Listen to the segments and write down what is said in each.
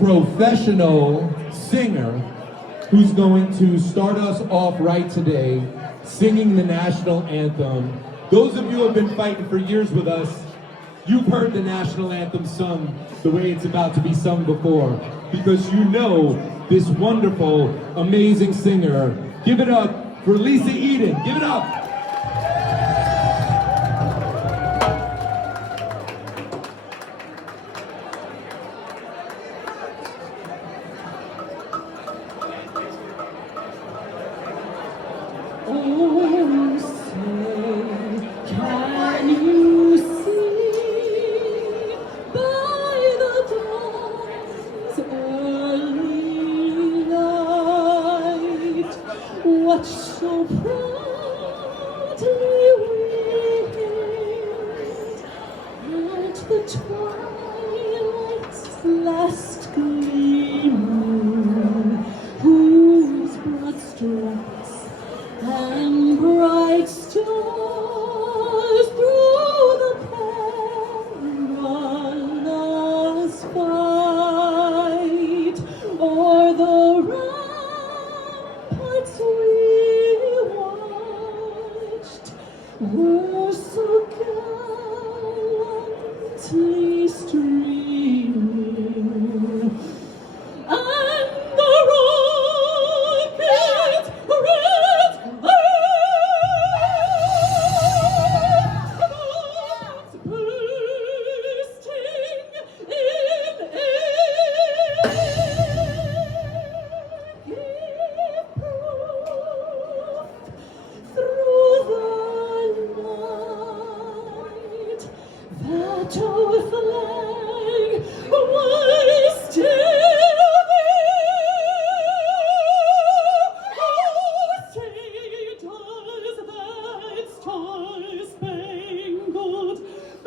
professional singer who's going to start us off right today, singing the national anthem. Those of you who have been fighting for years with us, you've heard the national anthem sung the way it's about to be sung before, because you know this wonderful, amazing singer. Give it up for Lisa Eden. Give it up. Oh, say, can you see by the dawn's early light what so proudly we hailed at the twilight's last gleaming, whose broad stripes and bright stars through the perilous fight o'er the ramparts we watched were so gallantly streaming, and the rockets that our flag was still there. Oh, say does that star-spangled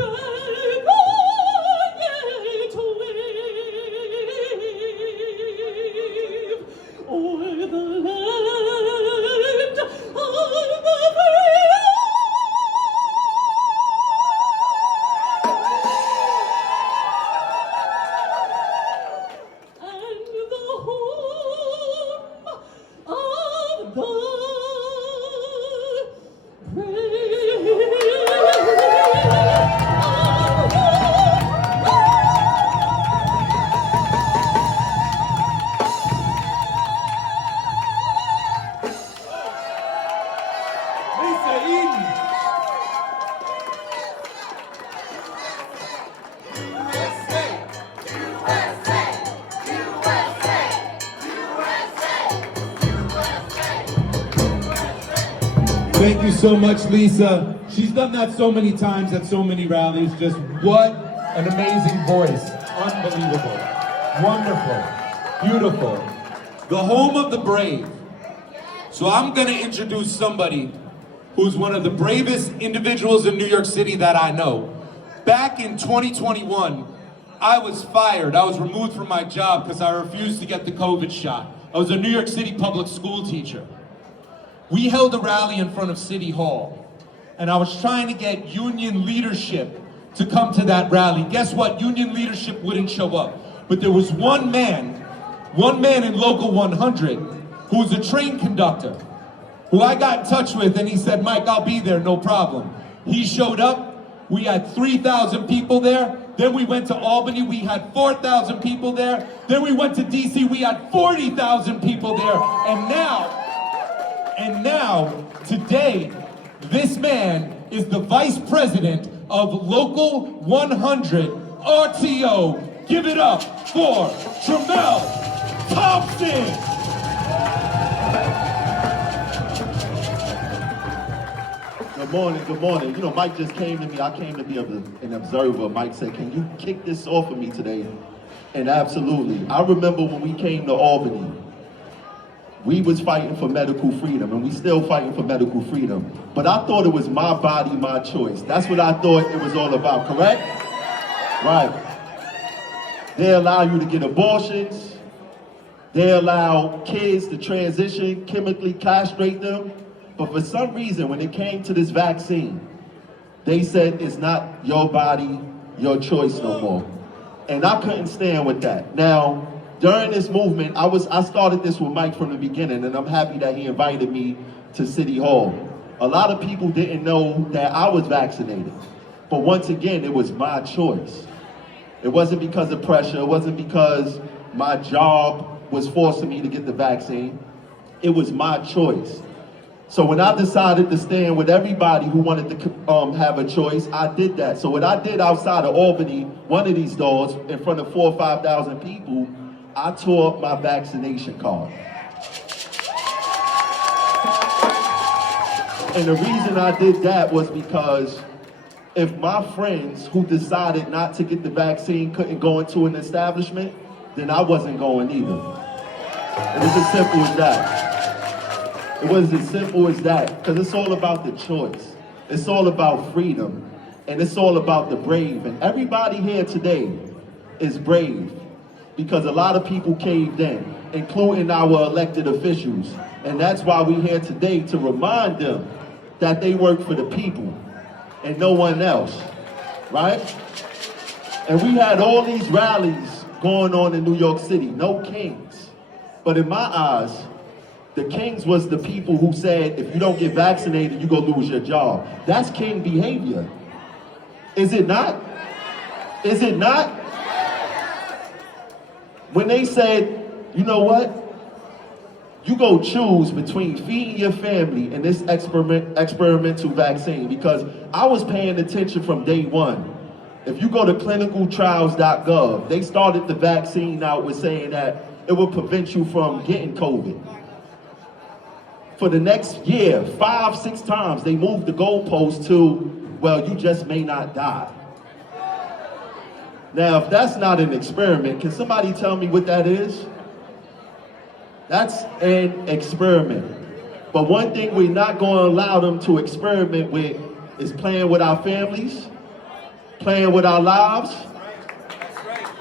banner yet wave o'er the land of the free? Lisa Eden. Thank you so much, Lisa. She's done that so many times at so many rallies. Just what an amazing voice. Unbelievable. Wonderful. Beautiful. The home of the brave. So I'm going to introduce somebody who's one of the bravest individuals in New York City that I know. Back in 2021, I was fired. I was removed from my job because I refused to get the COVID shot. I was a New York City public school teacher. We held a rally in front of City Hall, and I was trying to get union leadership to come to that rally. Guess what? Union leadership wouldn't show up. But there was one man in Local 100 who was a train conductor, who I got in touch with, and he said, Mike, I'll be there, no problem. He showed up. We had 3,000 people there. Then we went to Albany, we had 4,000 people there. Then we went to DC, we had 40,000 people there. And now, today, this man is the vice president of Local 100 RTO. Give it up for Tramel Thompson. Good morning, good morning. You know, Mike just came to me. I came to be an observer. Mike said, can you kick this off of me today? And absolutely. I remember when we came to Albany, we was fighting for medical freedom, and we still fighting for medical freedom. But I thought it was my body, my choice. That's what I thought it was all about, correct? Right. They allow you to get abortions. They allow kids to transition, chemically castrate them. But for some reason, when it came to this vaccine, they said it's not your body, your choice no more. And I couldn't stand with that. Now, during this movement, I started this with Mike from the beginning, and I'm happy that he invited me to City Hall. A lot of people didn't know that I was vaccinated. But once again, it was my choice. It wasn't because of pressure. It wasn't because my job was forcing me to get the vaccine. It was my choice. So when I decided to stand with everybody who wanted to have a choice, I did that. So what I did outside of Albany, one of these doors, in front of 4,000 or 5,000 people, I tore up my vaccination card. And the reason I did that was because if my friends who decided not to get the vaccine couldn't go into an establishment, then I wasn't going either. It was as simple as that. It was as simple as that, because it's all about the choice. It's all about freedom, and it's all about the brave. And everybody here today is brave, because a lot of people caved in, including our elected officials. And that's why we're here today, to remind them that they work for the people and no one else, right? And we had all these rallies going on in New York City, no kings. But in my eyes, the kings was the people who said, if you don't get vaccinated, you're gonna lose your job. That's king behavior. Is it not? Is it not? When they said, you know what? You go choose between feeding your family and this experimental vaccine, because I was paying attention from day one. If you go to clinicaltrials.gov, they started the vaccine out with saying that it will prevent you from getting COVID. For the next year, 5, 6 times, they moved the goalpost to, well, you just may not die. Now, if that's not an experiment, can somebody tell me what that is? That's an experiment. But one thing we're not going to allow them to experiment with is playing with our families, playing with our lives,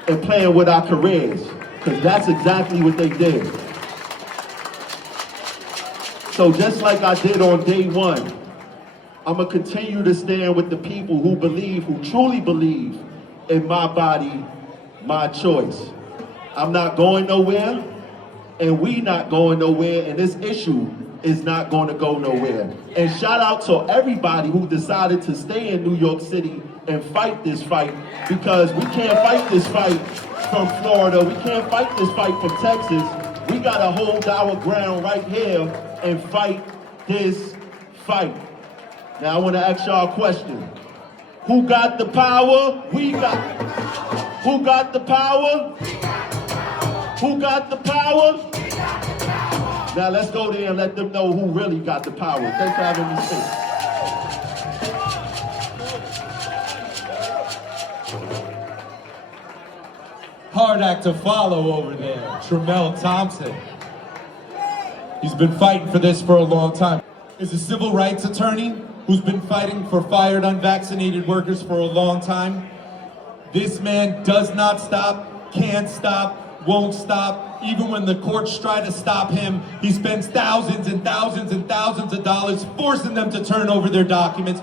and playing with our careers, because that's exactly what they did. So just like I did on day one, I'm going to continue to stand with the people who believe, who truly believe in my body, my choice. I'm not going nowhere, and we not going nowhere, and this issue is not going to go nowhere. And shout out to everybody who decided to stay in New York City and fight this fight, because we can't fight this fight from Florida. We can't fight this fight from Texas. We got to hold our ground right here and fight this fight. Now I want to ask y'all a question. Who got the power? We got. Who got the power? Who got the power? Now let's go there and let them know who really got the power. Thanks for having me speak. Hard act to follow over there, Tremel Thompson. He's been fighting for this for a long time. He's a civil rights attorney who's been fighting for fired unvaccinated workers for a long time. This man does not stop, can't stop, won't stop. Even when the courts try to stop him, he spends thousands and thousands and thousands of dollars forcing them to turn over their documents,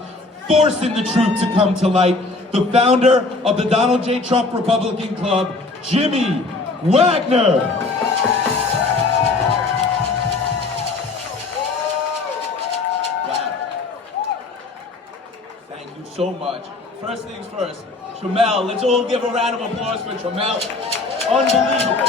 forcing the truth to come to light. The founder of the Donald J. Trump Republican Club, Jimmy Wagner. Wow. Thank you so much. First things first, Tremel, let's all give a round of applause for Tremel. Unbelievable.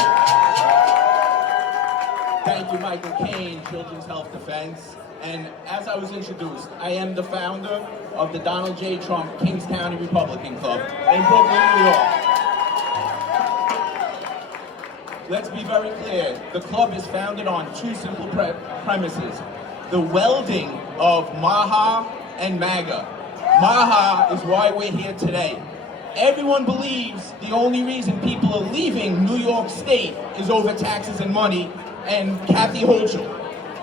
Thank you, Michael Caine, Children's Health Defense. And as I was introduced, I am the founder of the Donald J. Trump Kings County Republican Club in Brooklyn, New York. Let's be very clear, the club is founded on two simple premises. The welding of MAHA and MAGA. MAHA is why we're here today. Everyone believes the only reason people are leaving New York State is over taxes and money and Kathy Hochul.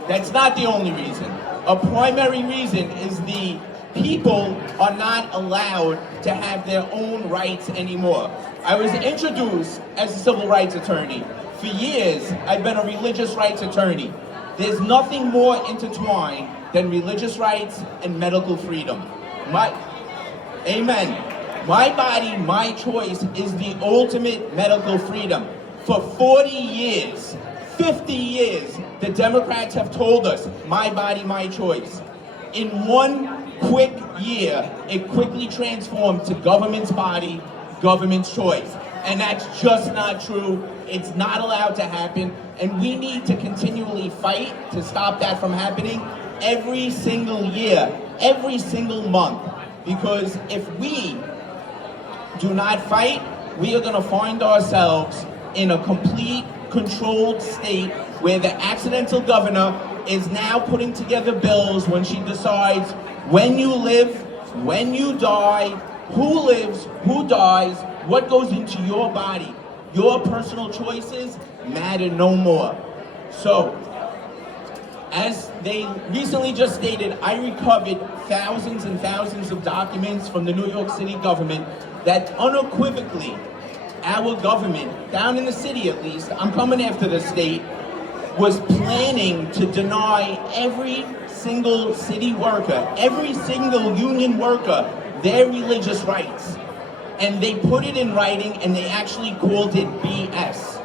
That's not the only reason. A primary reason is the people are not allowed to have their own rights anymore. I was introduced as a civil rights attorney. For years, I've been a religious rights attorney. There's nothing more intertwined than religious rights and medical freedom. Amen. My body, my choice is the ultimate medical freedom. For 40 years, 50 years, the Democrats have told us, my body, my choice. In one quick year, it quickly transformed to government's body, government's choice. And that's just not true. It's not allowed to happen. And we need to continually fight to stop that from happening every single year, every single month. Because if we do not fight, we are going to find ourselves in a complete controlled state where the accidental governor is now putting together bills when she decides when you live, when you die, who lives, who dies, what goes into your body. Your personal choices matter no more. So, as they recently just stated, I recovered thousands and thousands of documents from the New York City government that unequivocally our government, down in the city at least, I'm coming after the state, was planning to deny every single city worker, every single union worker, their religious rights. And they put it in writing and they actually called it BS.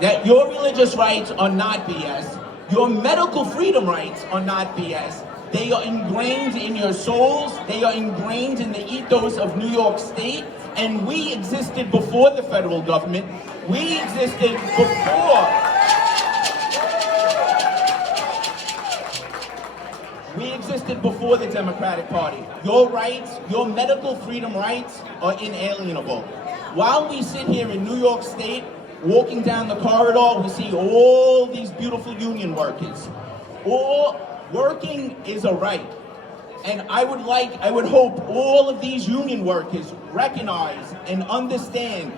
That your religious rights are not BS. Your medical freedom rights are not BS. They are ingrained in your souls. They are ingrained in the ethos of New York State. And we existed before the federal government. We existed before. We existed before the Democratic Party. Your rights, your medical freedom rights are inalienable. While we sit here in New York State, walking down the corridor, we see all these beautiful union workers. All working is a right. And I would hope all of these union workers recognize and understand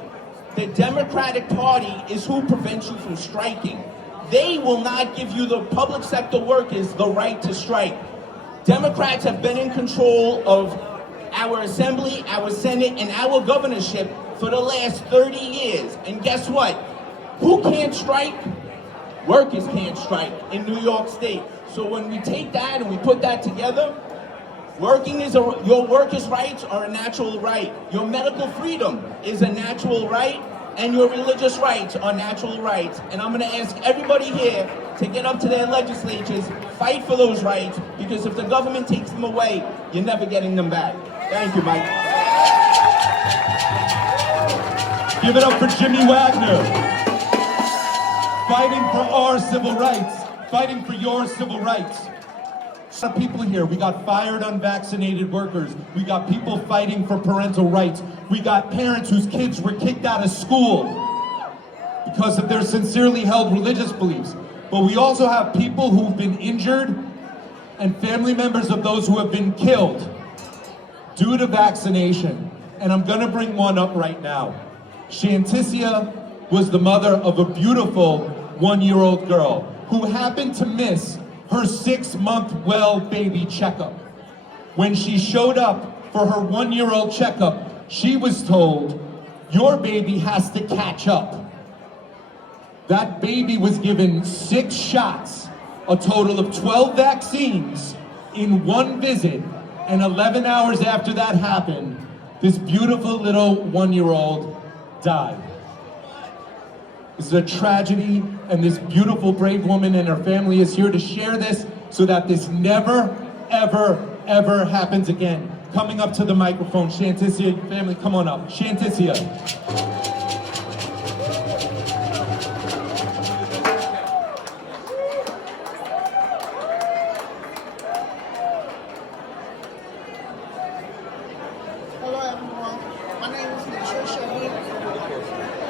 the Democratic Party is who prevents you from striking. They will not give you, the public sector workers, the right to strike. Democrats have been in control of our assembly, our Senate, and our governorship for the last 30 years. And guess what? Who can't strike? Workers can't strike in New York State. So when we take that and we put that together, your workers' rights are a natural right. Your medical freedom is a natural right, and your religious rights are natural rights. And I'm going to ask everybody here to get up to their legislatures, fight for those rights, because if the government takes them away, you're never getting them back. Thank you, Mike. Give it up for Jimmy Wagner. Fighting for our civil rights. Fighting for your civil rights. A lot of people here. We got fired unvaccinated workers. We got people fighting for parental rights. We got parents whose kids were kicked out of school because of their sincerely held religious beliefs. But we also have people who've been injured and family members of those who have been killed due to vaccination. And I'm gonna bring one up right now. Shanticia was the mother of a beautiful 1-year-old girl who happened to miss her 6-month well baby checkup. When she showed up for her 1-year-old checkup, she was told, your baby has to catch up. That baby was given 6 shots, a total of 12 vaccines in one visit, and 11 hours after that happened, this beautiful little 1-year-old died. This is a tragedy, and this beautiful, brave woman and her family is here to share this so that this never, ever, ever happens again. Coming up to the microphone, Shanticia, family, come on up. Shanticia.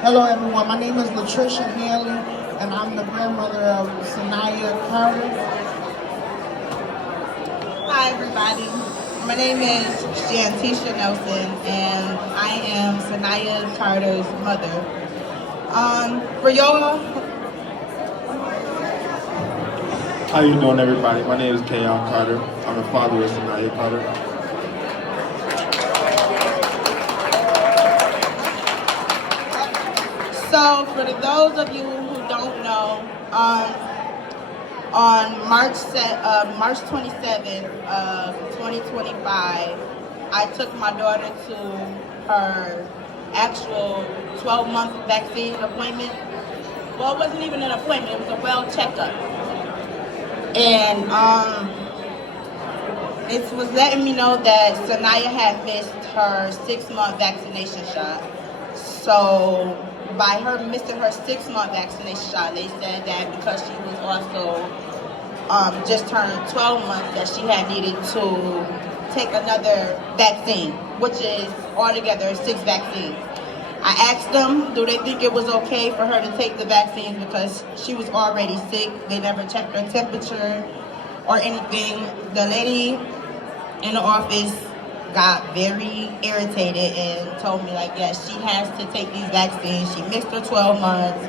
Hello everyone, my name is Latricia Haley, and I'm the grandmother of Sanaya Carter. Hi everybody, my name is Shantisha Nelson, and I am Sanaya Carter's mother. For y'all, how you doing everybody? My name is Kayon Carter. I'm the father of Sanaya Carter. So, for those of you who don't know, on March 27th of 2025, I took my daughter to her actual 12-month vaccine appointment. well, it wasn't even an appointment, it was a well checkup. And it was letting me know that Sanaya had missed her 6-month vaccination shot. So by her missing her 6-month vaccination shot, they said that because she was also just turned 12 months, that she had needed to take another vaccine, which is altogether 6 vaccines. I asked them, do they think it was okay for her to take the vaccines because she was already sick? They never checked her temperature or anything. The lady in the office got very irritated and told me like, yes, she has to take these vaccines. She missed her 12 months.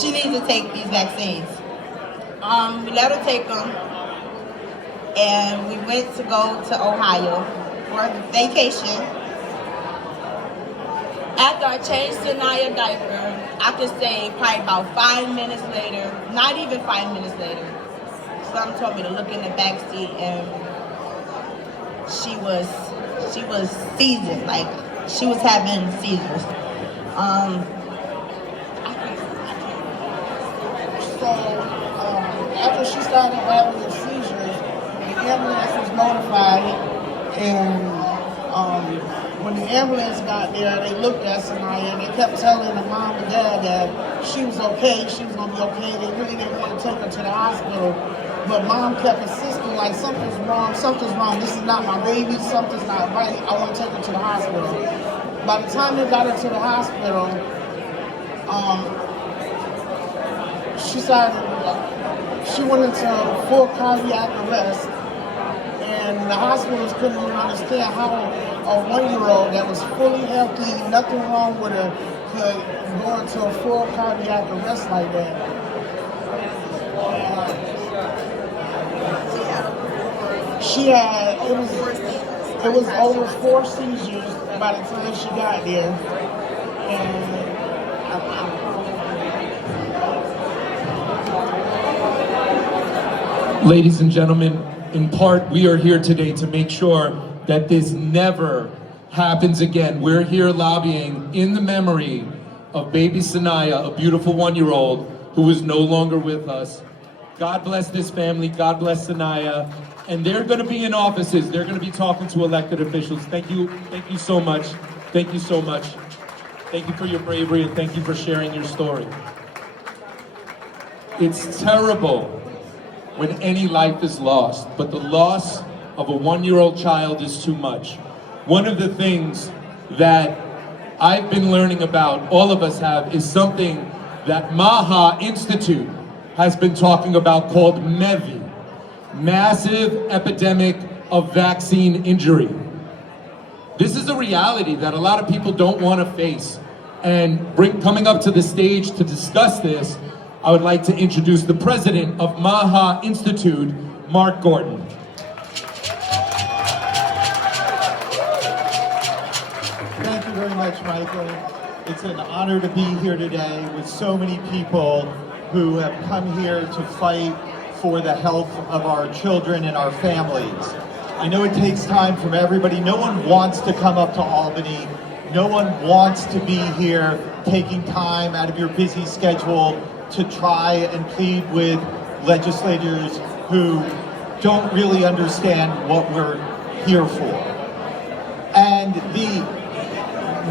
She needs to take these vaccines. We let her take them, and we went to go to Ohio for vacation. After I changed Sanaya diaper, I could say probably about 5 minutes later, not even 5 minutes later, someone told me to look in the back seat, and she was seizing, like she was having seizures. After she started having the seizures, the ambulance was notified, and when the ambulance got there, they looked at Sanaya and they kept telling the mom and dad that she was okay, she was gonna be okay. They really didn't want to take her to the hospital, but mom kept insisting like, something's wrong, this is not my baby, something's not right, I want to take her to the hospital. By the time they got her to the hospital, she went into full cardiac arrest, and the hospitals couldn't even understand how a 1-year-old that was fully healthy, nothing wrong with her, could go into a full cardiac arrest like that. It was over 4 seizures by the time she got there, and Ladies and gentlemen, in part, we are here today to make sure that this never happens again. We're here lobbying in the memory of baby Sanaya, a beautiful 1-year-old who is no longer with us. God bless this family, God bless Sanaya. And they're gonna be in offices, they're gonna be talking to elected officials. Thank you so much. Thank you so much. Thank you for your bravery and thank you for sharing your story. It's terrible when any life is lost, but the loss of a 1-year-old child is too much. One of the things that I've been learning about, all of us have, is something that MAHA Institute has been talking about called MEVI, Massive Epidemic of Vaccine Injury. This is a reality that a lot of people don't want to face. And coming up to the stage to discuss this, I would like to introduce the president of MAHA Institute, Mark Gordon. Thank you very much, Michael. It's an honor to be here today with so many people who have come here to fight for the health of our children and our families. I know it takes time from everybody. No one wants to come up to Albany. No one wants to be here taking time out of your busy schedule to try and plead with legislators who don't really understand what we're here for. And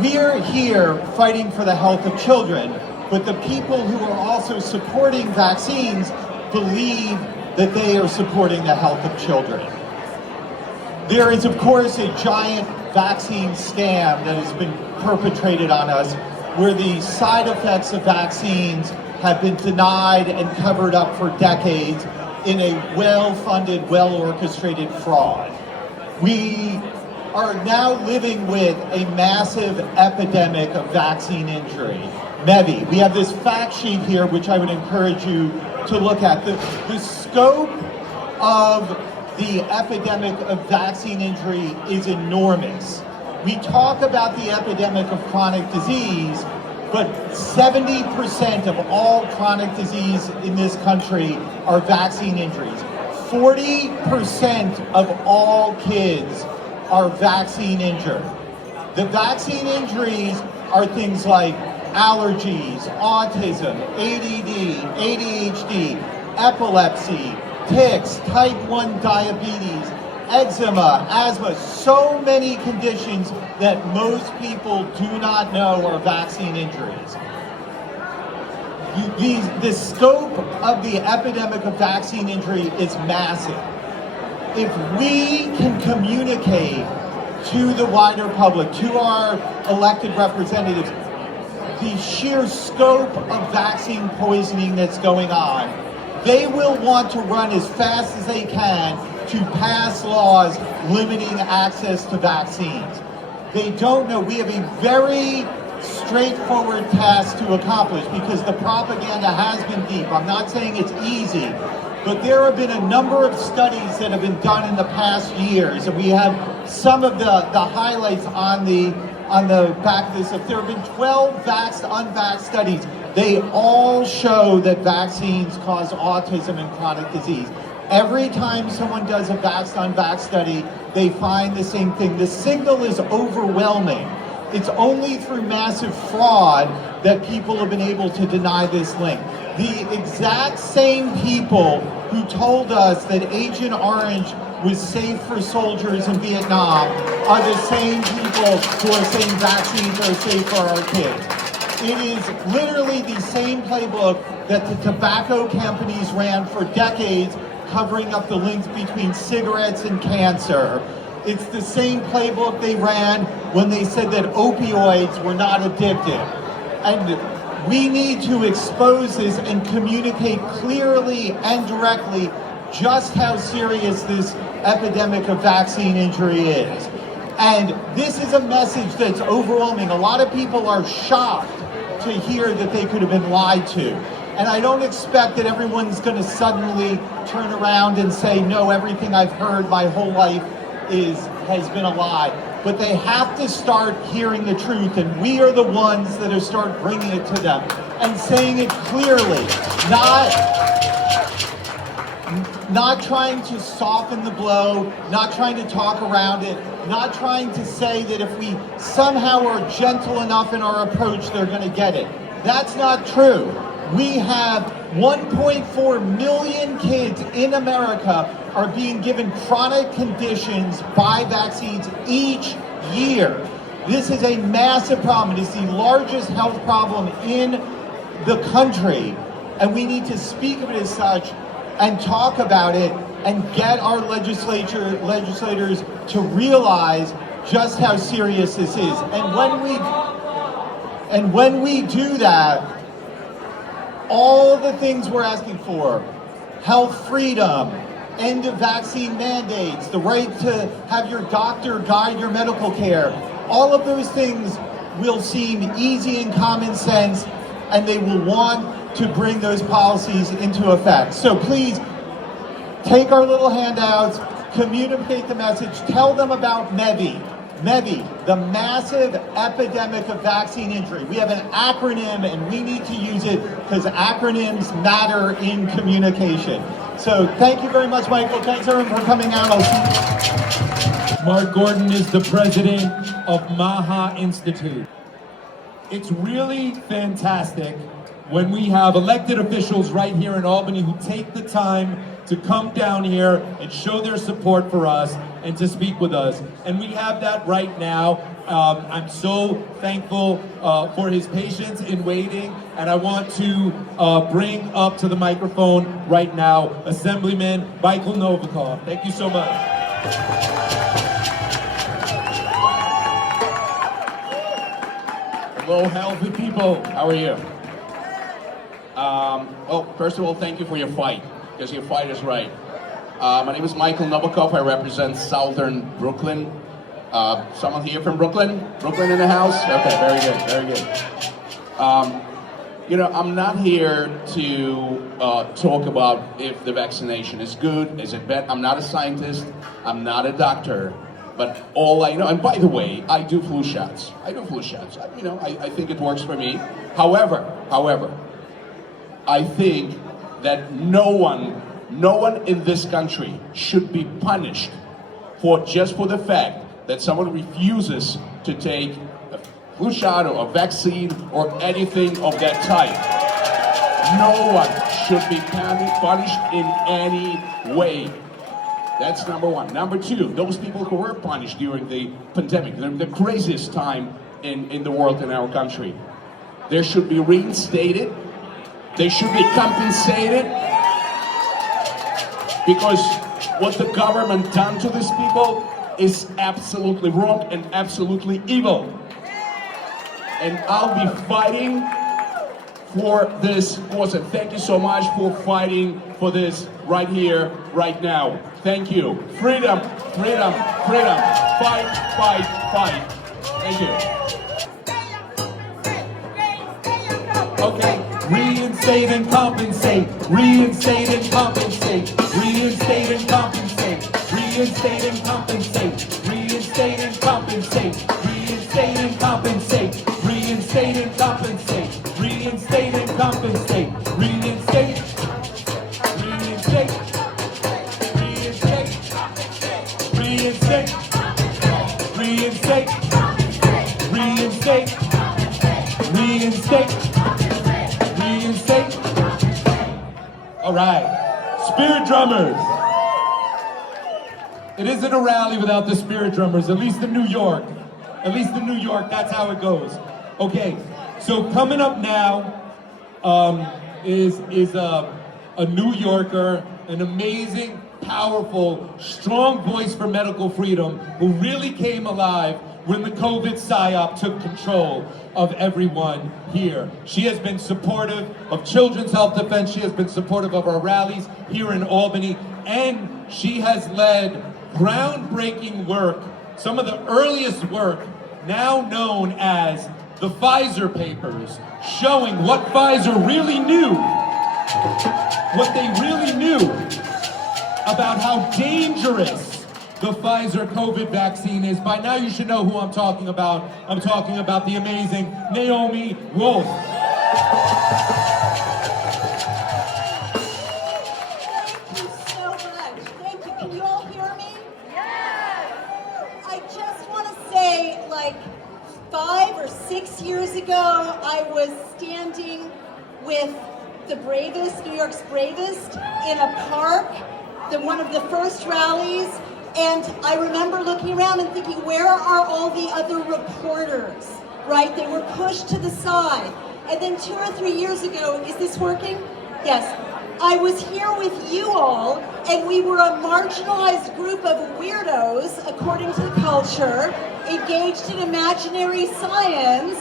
we're here fighting for the health of children, but the people who are also supporting vaccines believe that they are supporting the health of children. There is, of course, a giant vaccine scam that has been perpetrated on us, where the side effects of vaccines have been denied and covered up for decades in a well-funded, well-orchestrated fraud. We are now living with a massive epidemic of vaccine injury. MEVI. We have this fact sheet here, which I would encourage you to look at. The scope of the epidemic of vaccine injury is enormous. We talk about the epidemic of chronic disease, but 70% of all chronic disease in this country are vaccine injuries. 40% of all kids are vaccine injured. The vaccine injuries are things like allergies, autism, ADD, ADHD, epilepsy, tics, type 1 diabetes, eczema, asthma, so many conditions that most people do not know are vaccine injuries. The scope of the epidemic of vaccine injury is massive. If we can communicate to the wider public, to our elected representatives, the sheer scope of vaccine poisoning that's going on, they will want to run as fast as they can to pass laws limiting access to vaccines. They don't know. We have a very straightforward task to accomplish because the propaganda has been deep. I'm not saying it's easy, but there have been a number of studies that have been done in the past years, and we have some of the highlights on the back of this. If there have been 12 vaxxed, unvaxxed studies, they all show that vaccines cause autism and chronic disease. Every time someone does a vaxxed, unvaxxed study, they find the same thing. The signal is overwhelming. It's only through massive fraud that people have been able to deny this link. The exact same people who told us that Agent Orange was safe for soldiers in Vietnam are the same people who are saying vaccines are safe for our kids. It is literally the same playbook that the tobacco companies ran for decades, covering up the links between cigarettes and cancer. It's the same playbook they ran when they said that opioids were not addictive. And we need to expose this and communicate clearly and directly just how serious this epidemic of vaccine injury is. And this is a message that's overwhelming. A lot of people are shocked to hear that they could have been lied to. And I don't expect that everyone's going to suddenly turn around and say, no, everything I've heard my whole life has been a lie. But they have to start hearing the truth, and we are the ones that are start bringing it to them and saying it clearly, not trying to soften the blow, not trying to talk around it, not trying to say that if we somehow are gentle enough in our approach, they're going to get it. That's not true. We have 1.4 million kids in America are being given chronic conditions by vaccines each year. This is a massive problem. It is the largest health problem in the country, and we need to speak of it as such and talk about it and get our legislators to realize just how serious this is. And when we do that, all the things we're asking for, health freedom, end of vaccine mandates, the right to have your doctor guide your medical care, all of those things will seem easy and common sense, and they will want to bring those policies into effect. So please, take our little handouts, communicate the message, tell them about MEVI. MEVI, the massive epidemic of vaccine injury. We have an acronym and we need to use it because acronyms matter in communication. So thank you very much, Michael. Thanks everyone for coming out. I'll see you. Mark Gordon is the president of MAHA Institute. It's really fantastic when we have elected officials right here in Albany who take the time to come down here and show their support for us and to speak with us. And we have that right now. I'm so thankful for his patience in waiting, and I want to bring up to the microphone right now Assemblyman Michael Novikov. Thank you so much. Hello, healthy people. How are you? Well, first of all, thank you for your fight, because your fight is right. My name is Michael Novikov. I represent Southern Brooklyn. Someone here from Brooklyn? Brooklyn in the house? Okay, very good, very good. You know, I'm not here to talk about if the vaccination is good, is it bad. I'm not a scientist, I'm not a doctor, but all I know, and by the way, I do flu shots. I think it works for me. However, I think that no one in this country should be punished just for the fact that someone refuses to take a who shot a vaccine or anything of that type. No one should be punished in any way. That's number one. Number two, those people who were punished during the pandemic, the craziest time in the world, in our country, they should be reinstated. They should be compensated, because what the government done to these people is absolutely wrong and absolutely evil. And I'll be fighting for this cause. And thank you so much for fighting for this right here, right now. Thank you. Freedom, freedom, freedom. Fight, fight, fight. Thank you. Okay. Reinstate and compensate. Reinstate and compensate. Reinstate and compensate. Reinstate and compensate. Reinstate and compensate. Reinstate and compensate. Reinstate and compensate. Reinstate and compensate. Reinstate. Reinstate. Reinstate. Reinstate. Reinstate. Reinstate. Reinstate. Reinstate. All right. Spirit drummers. It isn't a rally without the spirit drummers, at least in New York. At least in New York, that's how it goes. Okay, so coming up now is a New Yorker, an amazing, powerful, strong voice for medical freedom who really came alive when the COVID psyop took control of everyone here. She has been supportive of Children's Health Defense. She has been supportive of our rallies here in Albany, and she has led groundbreaking work, some of the earliest work now known as the Pfizer Papers, showing what Pfizer really knew, what they really knew about how dangerous the Pfizer COVID vaccine is. By now you should know who I'm talking about. I'm talking about the amazing Naomi Wolf. Thank you so much. Thank you. Can you all hear me? Yes! I just want to say, like 5 or 6 years ago, I was standing with the bravest, New York's bravest, in a park, one of the first rallies, and I remember looking around and thinking, where are all the other reporters, right? They were pushed to the side. And then 2 or 3 years ago, is this working? Yes. I was here with you all, and we were a marginalized group of weirdos, according to the culture, engaged in imaginary science,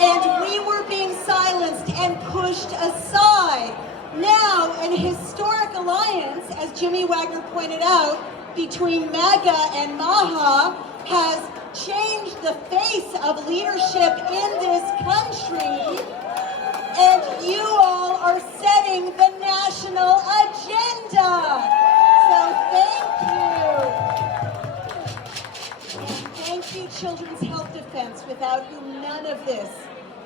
and we were being silenced and pushed aside. Now, an historic alliance, as Jimmy Wagner pointed out, between MAGA and MAHA has changed the face of leadership in this country, and you all are setting the national agenda. So thank you. And thank you, Children's Health Defense, without whom none of this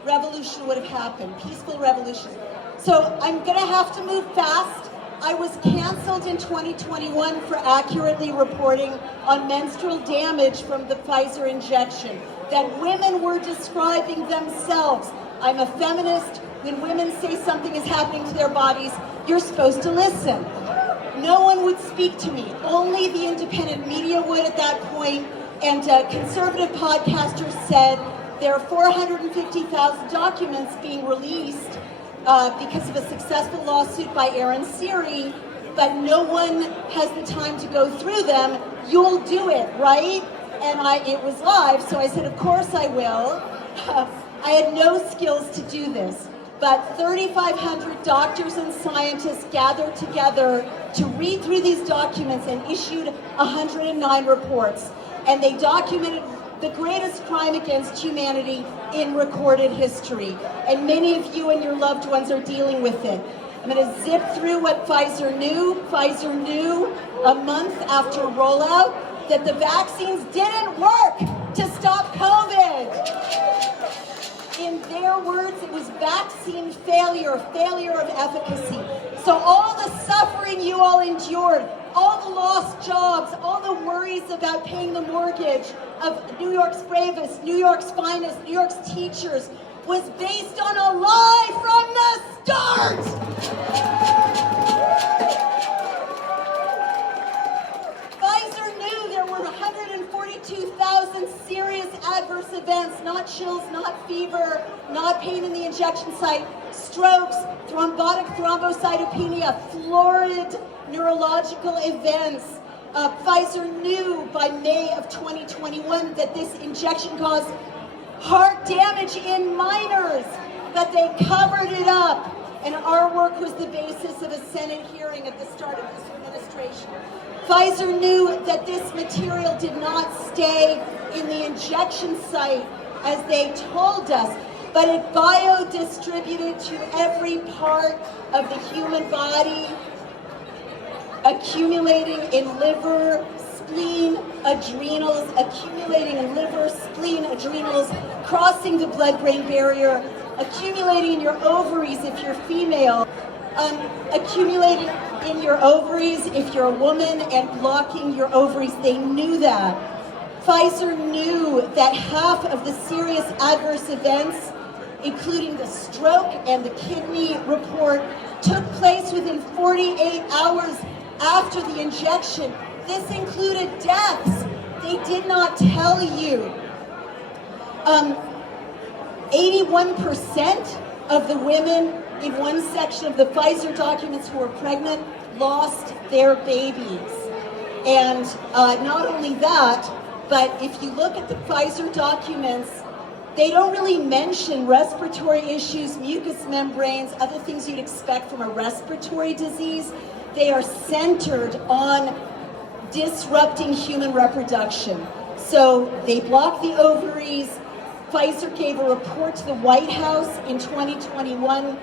revolution would have happened, peaceful revolution. So I'm gonna have to move fast. I was canceled in 2021 for accurately reporting on menstrual damage from the Pfizer injection, that women were describing themselves. I'm a feminist. When women say something is happening to their bodies, you're supposed to listen. No one would speak to me. Only the independent media would at that point, and conservative podcasters said there are 450,000 documents being released because of a successful lawsuit by Aaron Siri, but no one has the time to go through them. You'll do it, right? And it was live, so I said, of course I will. I had no skills to do this, but 3,500 doctors and scientists gathered together to read through these documents and issued 109 reports. And they documented the greatest crime against humanity in recorded history. And many of you and your loved ones are dealing with it. I'm going to zip through what Pfizer knew. Pfizer knew a month after rollout that the vaccines didn't work to stop COVID. In their words, it was vaccine failure, failure of efficacy. So all the suffering you all endured, all the lost jobs, all the worries about paying the mortgage of New York's bravest, New York's finest, New York's teachers was based on a lie from the start. Pfizer knew there were 142,000 serious adverse events, not chills, not fever, not pain in the injection site, strokes, thrombotic thrombocytopenia, florid neurological events. Pfizer knew by May of 2021 that this injection caused heart damage in minors, but they covered it up. And our work was the basis of a Senate hearing at the start of this administration. Pfizer knew that this material did not stay in the injection site, as they told us, but it biodistributed to every part of the human body, accumulating in liver, spleen, adrenals, accumulating in liver, spleen, adrenals, crossing the blood-brain barrier, accumulating in your ovaries if you're female, accumulating in your ovaries if you're a woman, and blocking your ovaries. They knew that. Pfizer knew that half of the serious adverse events, including the stroke and the kidney report, took place within 48 hours after the injection. This included deaths. They did not tell you. 81% of the women in one section of the Pfizer documents who were pregnant lost their babies. And not only that, but if you look at the Pfizer documents, they don't really mention respiratory issues, mucous membranes, other things you'd expect from a respiratory disease. They are centered on disrupting human reproduction. So they block the ovaries. Pfizer gave a report to the White House in 2021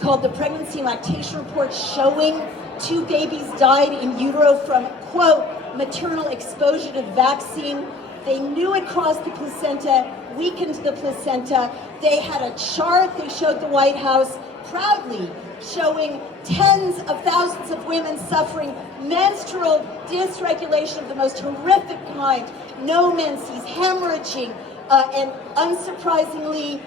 called the Pregnancy and Lactation Report, showing 2 babies died in utero from, quote, maternal exposure to vaccine. They knew it crossed the placenta, weakened the placenta. They had a chart they showed the White House proudly, showing tens of thousands of women suffering menstrual dysregulation of the most horrific kind, no menses, hemorrhaging, and unsurprisingly,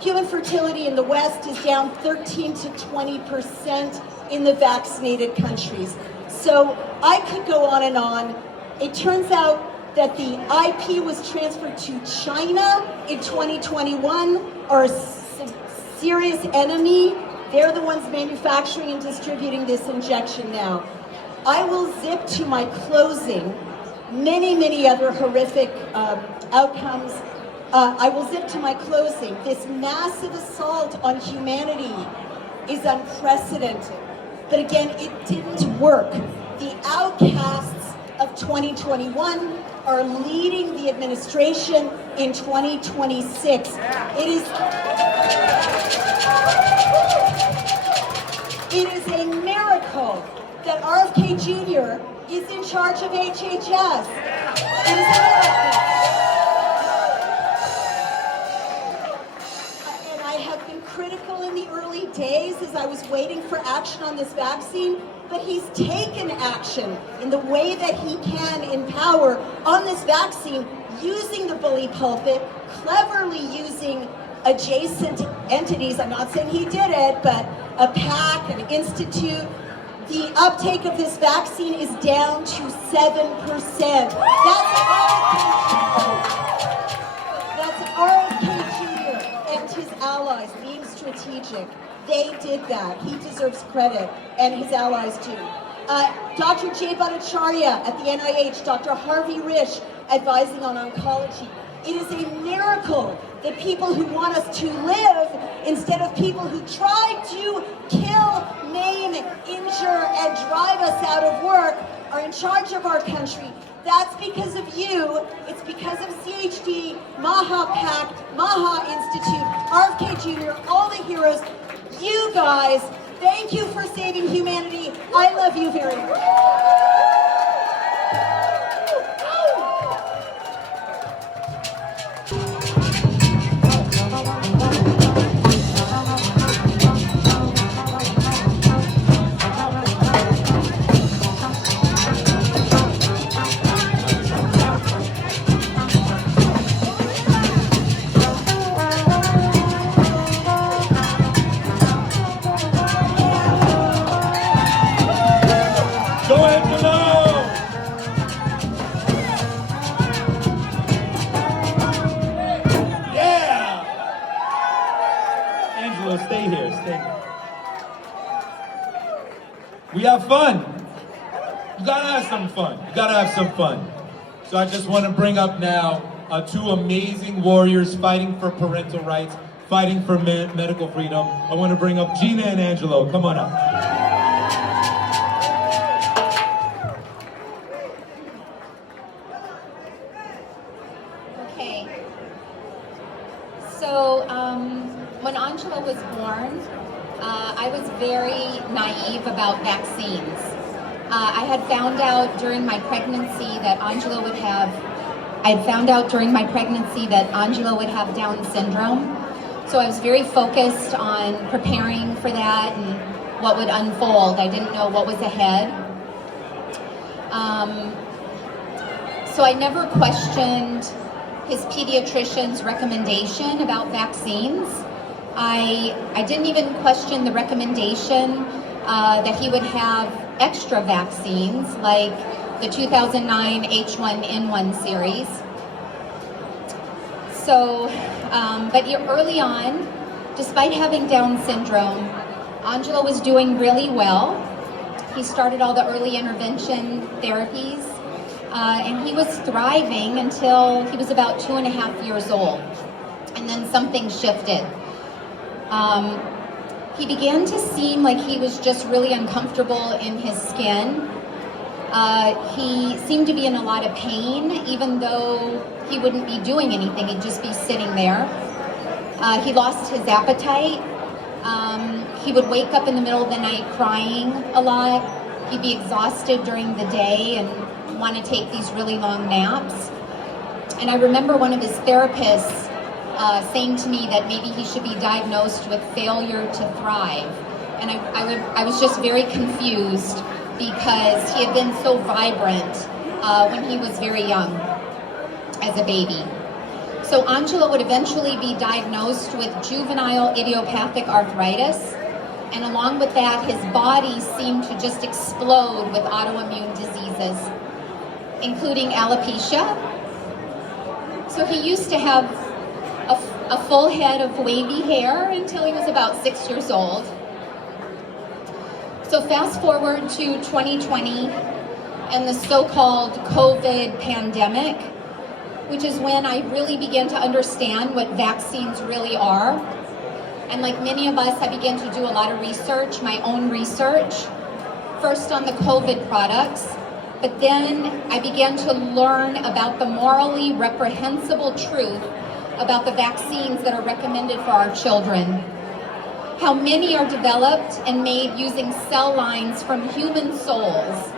human fertility in the West is down 13 to 20% in the vaccinated countries. So I could go on and on. It turns out that the IP was transferred to China in 2021, our serious enemy. They're the ones manufacturing and distributing this injection now. I will zip to my closing. Many other horrific outcomes. I will zip to my closing. This massive assault on humanity is unprecedented. But again, it didn't work. The outcasts of 2021 are leading the administration in 2026. It is a miracle that RFK Jr. is in charge of HHS. It is a miracle. And I have been critical in the early days as I was waiting for action on this vaccine, but he's taken action in the way that he can in power on this vaccine, using the bully pulpit, cleverly using adjacent entities. I'm not saying he did it, but a PAC, an institute. The uptake of this vaccine is down to 7%. That's RFK Jr. and his allies being strategic. They did that. He deserves credit, and his allies do. Dr. Jay Bhattacharya at the NIH, Dr. Harvey Risch advising on oncology. It is a miracle that people who want us to live instead of people who try to kill, maim, injure, and drive us out of work are in charge of our country. That's because of you. It's because of CHD, MAHA Pact, MAHA Institute, RFK Jr., all the heroes. You guys, thank you for saving humanity. I love you very much. We have fun. You gotta have some fun. You gotta have some fun. So I just want to bring up now two amazing warriors fighting for parental rights, fighting for medical freedom. I want to bring up Gina and Angelo. Come on up. Okay. So when Angelo was born, I was very naive about vaccines. I had found out during my pregnancy that Angelo would have Down syndrome. So I was very focused on preparing for that and what would unfold. I didn't know what was ahead. So I never questioned his pediatrician's recommendation about vaccines. I didn't even question the recommendation that he would have extra vaccines like the 2009 H1N1 series. So, but early on, despite having Down syndrome, Angelo was doing really well. He started all the early intervention therapies, and he was thriving until he was about 2.5 years old. And then something shifted. He began to seem like he was just really uncomfortable in his skin. He seemed to be in a lot of pain, even though he wouldn't be doing anything, he'd just be sitting there. He lost his appetite. He would wake up in the middle of the night crying a lot. He'd be exhausted during the day and want to take these really long naps. And I remember one of his therapists saying to me that maybe he should be diagnosed with failure to thrive. And I was just very confused because he had been so vibrant when he was very young as a baby. So Angelo would eventually be diagnosed with juvenile idiopathic arthritis, and along with that, his body seemed to just explode with autoimmune diseases, including alopecia. So he used to have a full head of wavy hair until he was about 6 years old. So fast forward to 2020 and the so-called COVID pandemic, which is when I really began to understand what vaccines really are. And like many of us, I began to do a lot of research, my own research, first on the COVID products, but then I began to learn about the morally reprehensible truth about the vaccines that are recommended for our children. How many are developed and made using cell lines from human souls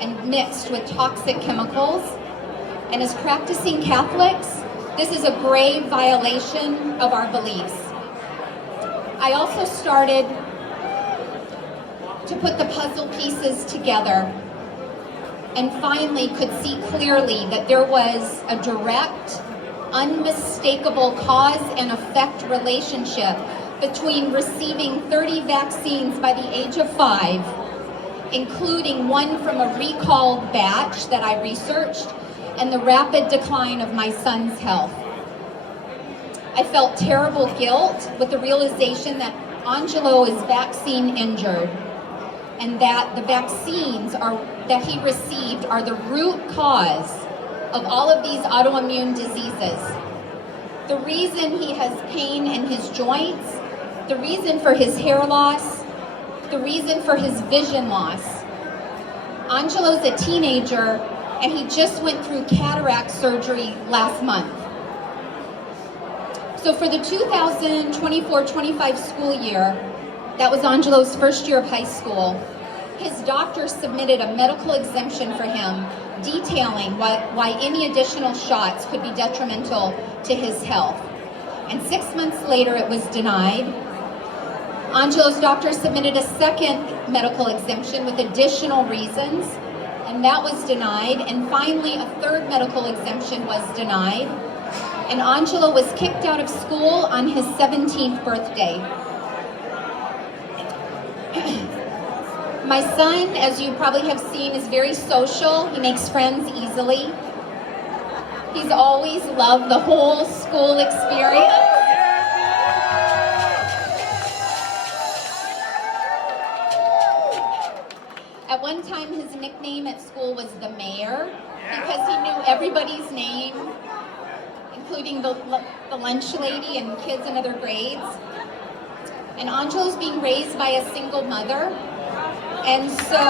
and mixed with toxic chemicals. And as practicing Catholics, this is a grave violation of our beliefs. I also started to put the puzzle pieces together and finally could see clearly that there was a direct, unmistakable cause and effect relationship between receiving 30 vaccines by the age of 5, including one from a recalled batch that I researched, and the rapid decline of my son's health. I felt terrible guilt with the realization that Angelo is vaccine injured and that the vaccines that he received are the root cause of all of these autoimmune diseases. The reason he has pain in his joints, the reason for his hair loss, the reason for his vision loss. Angelo's a teenager and he just went through cataract surgery last month. So for the 2024-25 school year, that was Angelo's first year of high school, his doctor submitted a medical exemption for him detailing why any additional shots could be detrimental to his health. And 6 months later, it was denied. Angelo's doctor submitted a second medical exemption with additional reasons, and that was denied. And finally, a third medical exemption was denied. And Angelo was kicked out of school on his 17th birthday. My son, as you probably have seen, is very social. He makes friends easily. He's always loved the whole school experience. At one time, his nickname at school was the Mayor because he knew everybody's name, including the lunch lady and kids in other grades. And Angelo's being raised by a single mother. And so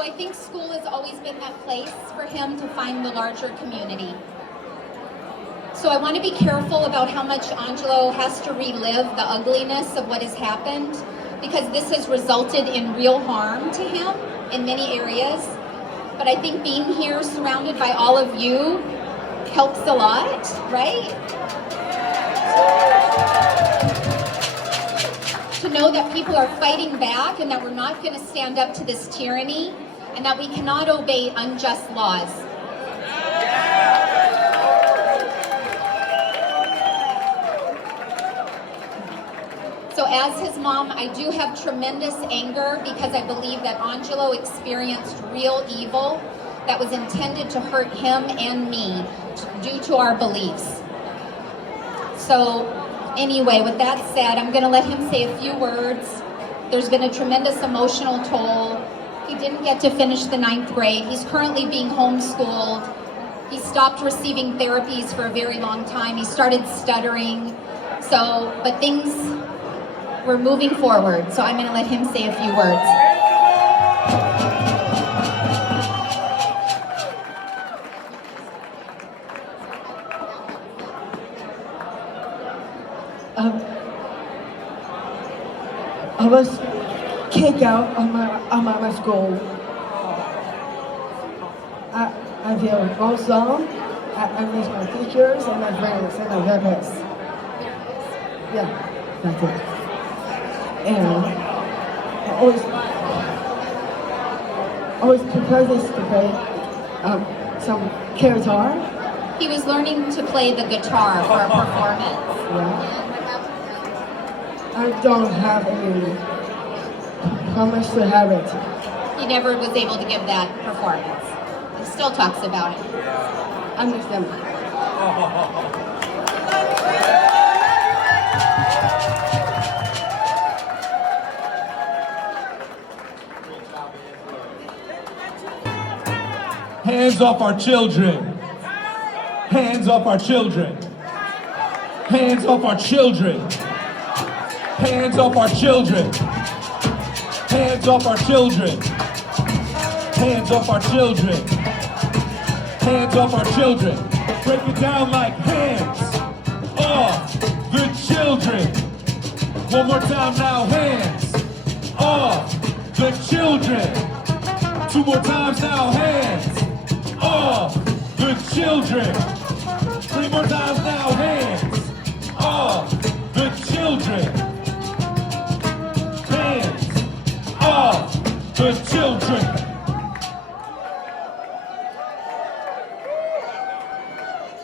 I think school has always been that place for him to find the larger community. So I want to be careful about how much Angelo has to relive the ugliness of what has happened, because this has resulted in real harm to him in many areas. But I think being here surrounded by all of you helps a lot, right? To know that people are fighting back and that we're not going to stand up to this tyranny and that we cannot obey unjust laws. So as his mom, I do have tremendous anger because I believe that Angelo experienced real evil that was intended to hurt him and me due to our beliefs. So anyway, with that said, I'm going to let him say a few words. There's been a tremendous emotional toll. He didn't get to finish the 9th grade. He's currently being homeschooled. He stopped receiving therapies for a very long time. He started stuttering. But things were moving forward. So I'm going to let him say a few words. I was kicked out of my school. I feel awesome. I miss my teachers and my friends and my therapists. Yeah, that's it. And I always proposes to play some guitar. He was learning to play the guitar for a performance. Yeah. I don't have any promise to have it. He never was able to give that performance. He still talks about it. Understand. Hands off our children. Hands off our children. Hands off our children. Hands off our children. Hands off our children. Hands off our children. Hands off our children. Break it down like hands off the children. One more time now, hands off the children. 2 more times now, hands off the children. 3 more times now, hands off the children. Hands off the children.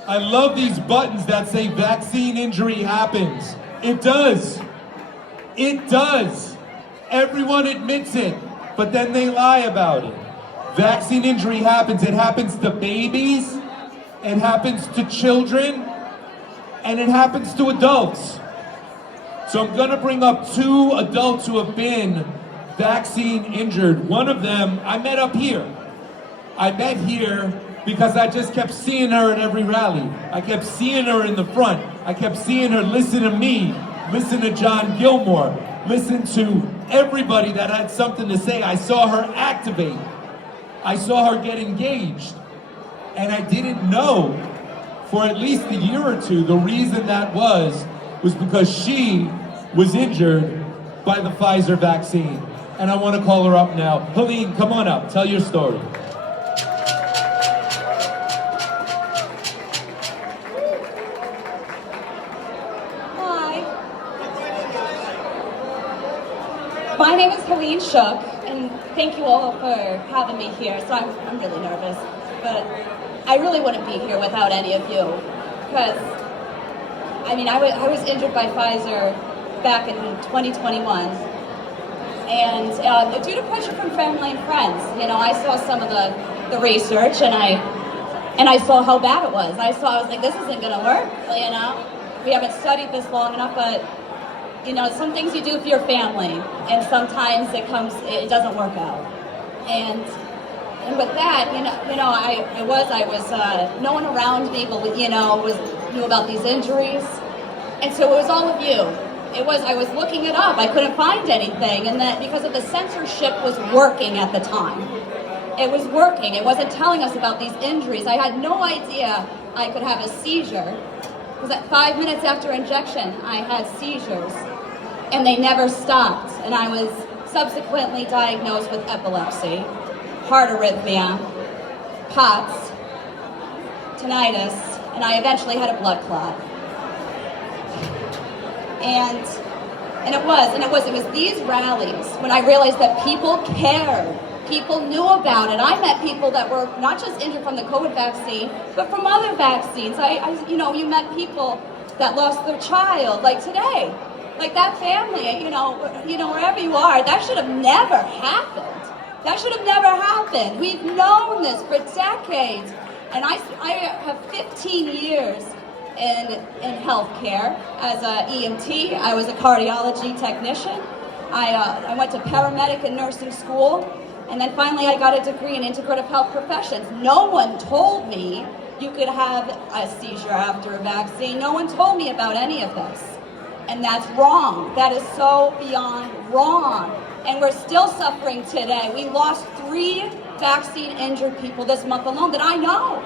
I love these buttons that say vaccine injury happens. It does. It does. Everyone admits it, but then they lie about it. Vaccine injury happens. It happens to babies, it happens to children, and it happens to adults. So I'm gonna bring up 2 adults who have been vaccine injured. One of them I met up here. I met here because I just kept seeing her at every rally. I kept seeing her in the front. I kept seeing her listen to me, listen to John Gilmore, listen to everybody that had something to say. I saw her activate. I saw her get engaged. And I didn't know for at least a year or 2, the reason that was because she was injured by the Pfizer vaccine. And I want to call her up now. Helene, come on up, tell your story. My name is Helene Shook, and thank you all for having me here. So I'm really nervous, but I really wouldn't be here without any of you, because I mean I was injured by Pfizer back in 2021, and due to pressure from family and friends, you know, I saw some of the research, and I saw how bad it was. I was like, this isn't gonna work, you know. we haven't studied this long enough, but you know, some things you do for your family, and sometimes it doesn't work out. And with that, I was no one around me, but knew about these injuries, and so it was all of you. I was looking it up. I couldn't find anything, and that because of the censorship was working at the time. It was working. It wasn't telling us about these injuries. I had no idea I could have a seizure. Because at 5 minutes after injection, I had seizures, and they never stopped. And I was subsequently diagnosed with epilepsy, heart arrhythmia, POTS, tinnitus, and I eventually had a blood clot. And it was these rallies when I realized that people cared. People knew about it. I met people that were not just injured from the COVID vaccine, but from other vaccines. You met people that lost their child, like today, like that family. Wherever you are, that should have never happened. That should have never happened. We've known this for decades, and I have 15 years in healthcare as a EMT. I was a cardiology technician. I went to paramedic and nursing school. And then finally I got a degree in integrative health professions. No one told me you could have a seizure after a vaccine. No one told me about any of this. And that's wrong. That is so beyond wrong. And we're still suffering today. We lost 3 vaccine injured people this month alone that I know,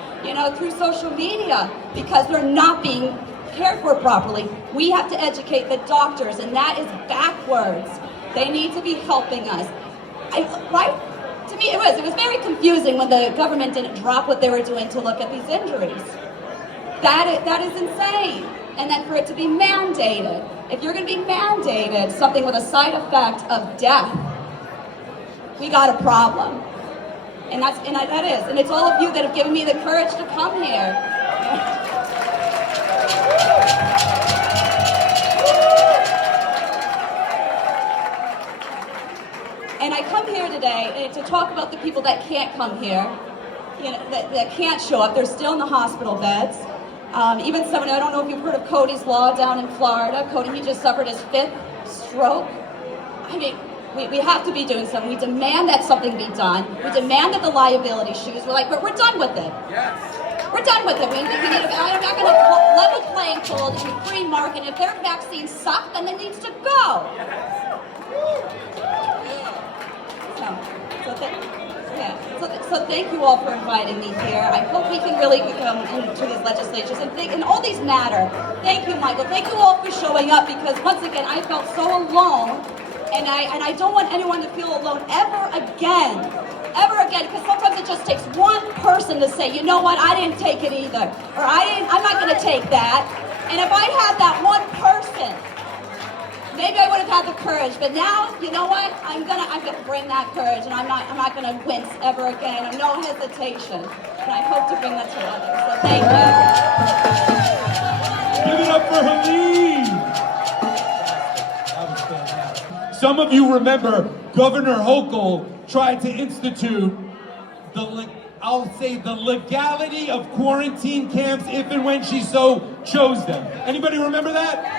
through social media, because they're not being cared for properly. We have to educate the doctors, and that is backwards. They need to be helping us. To me, it was very confusing when the government didn't drop what they were doing to look at these injuries. That is insane. And then for it to be mandated, if you're going to be mandated something with a side effect of death, we got a problem. And that is. And it's all of you that have given me the courage to come here. And I come here today to talk about the people that can't come here, that can't show up. They're still in the hospital beds. Even someone, I don't know if you've heard of Cody's Law down in Florida. Cody, he just suffered his 5th stroke. I mean, we have to be doing something. We demand that something be done. We demand that the liability shoes, we're done with it. Yes. We're done with it. I'm not going to level playing field and free market. If their vaccines suck, then it needs to go. Yes. So thank you all for inviting me here. I hope we can really come into these legislatures and all these matter. Thank you, Michael. Thank you all for showing up, because once again, I felt so alone, and I don't want anyone to feel alone ever again, because sometimes it just takes one person to say, you know what, I didn't take it either, or I'm not going to take that. And if I had that one person, maybe I would have had the courage, but now, you know what? I'm gonna bring that courage, and I'm not gonna wince ever again, no hesitation. And I hope to bring that to others. So thank you. Give it up for Helene. That was fantastic. Some of you remember Governor Hochul tried to institute the legality of quarantine camps if and when she so chose them. Anybody remember that?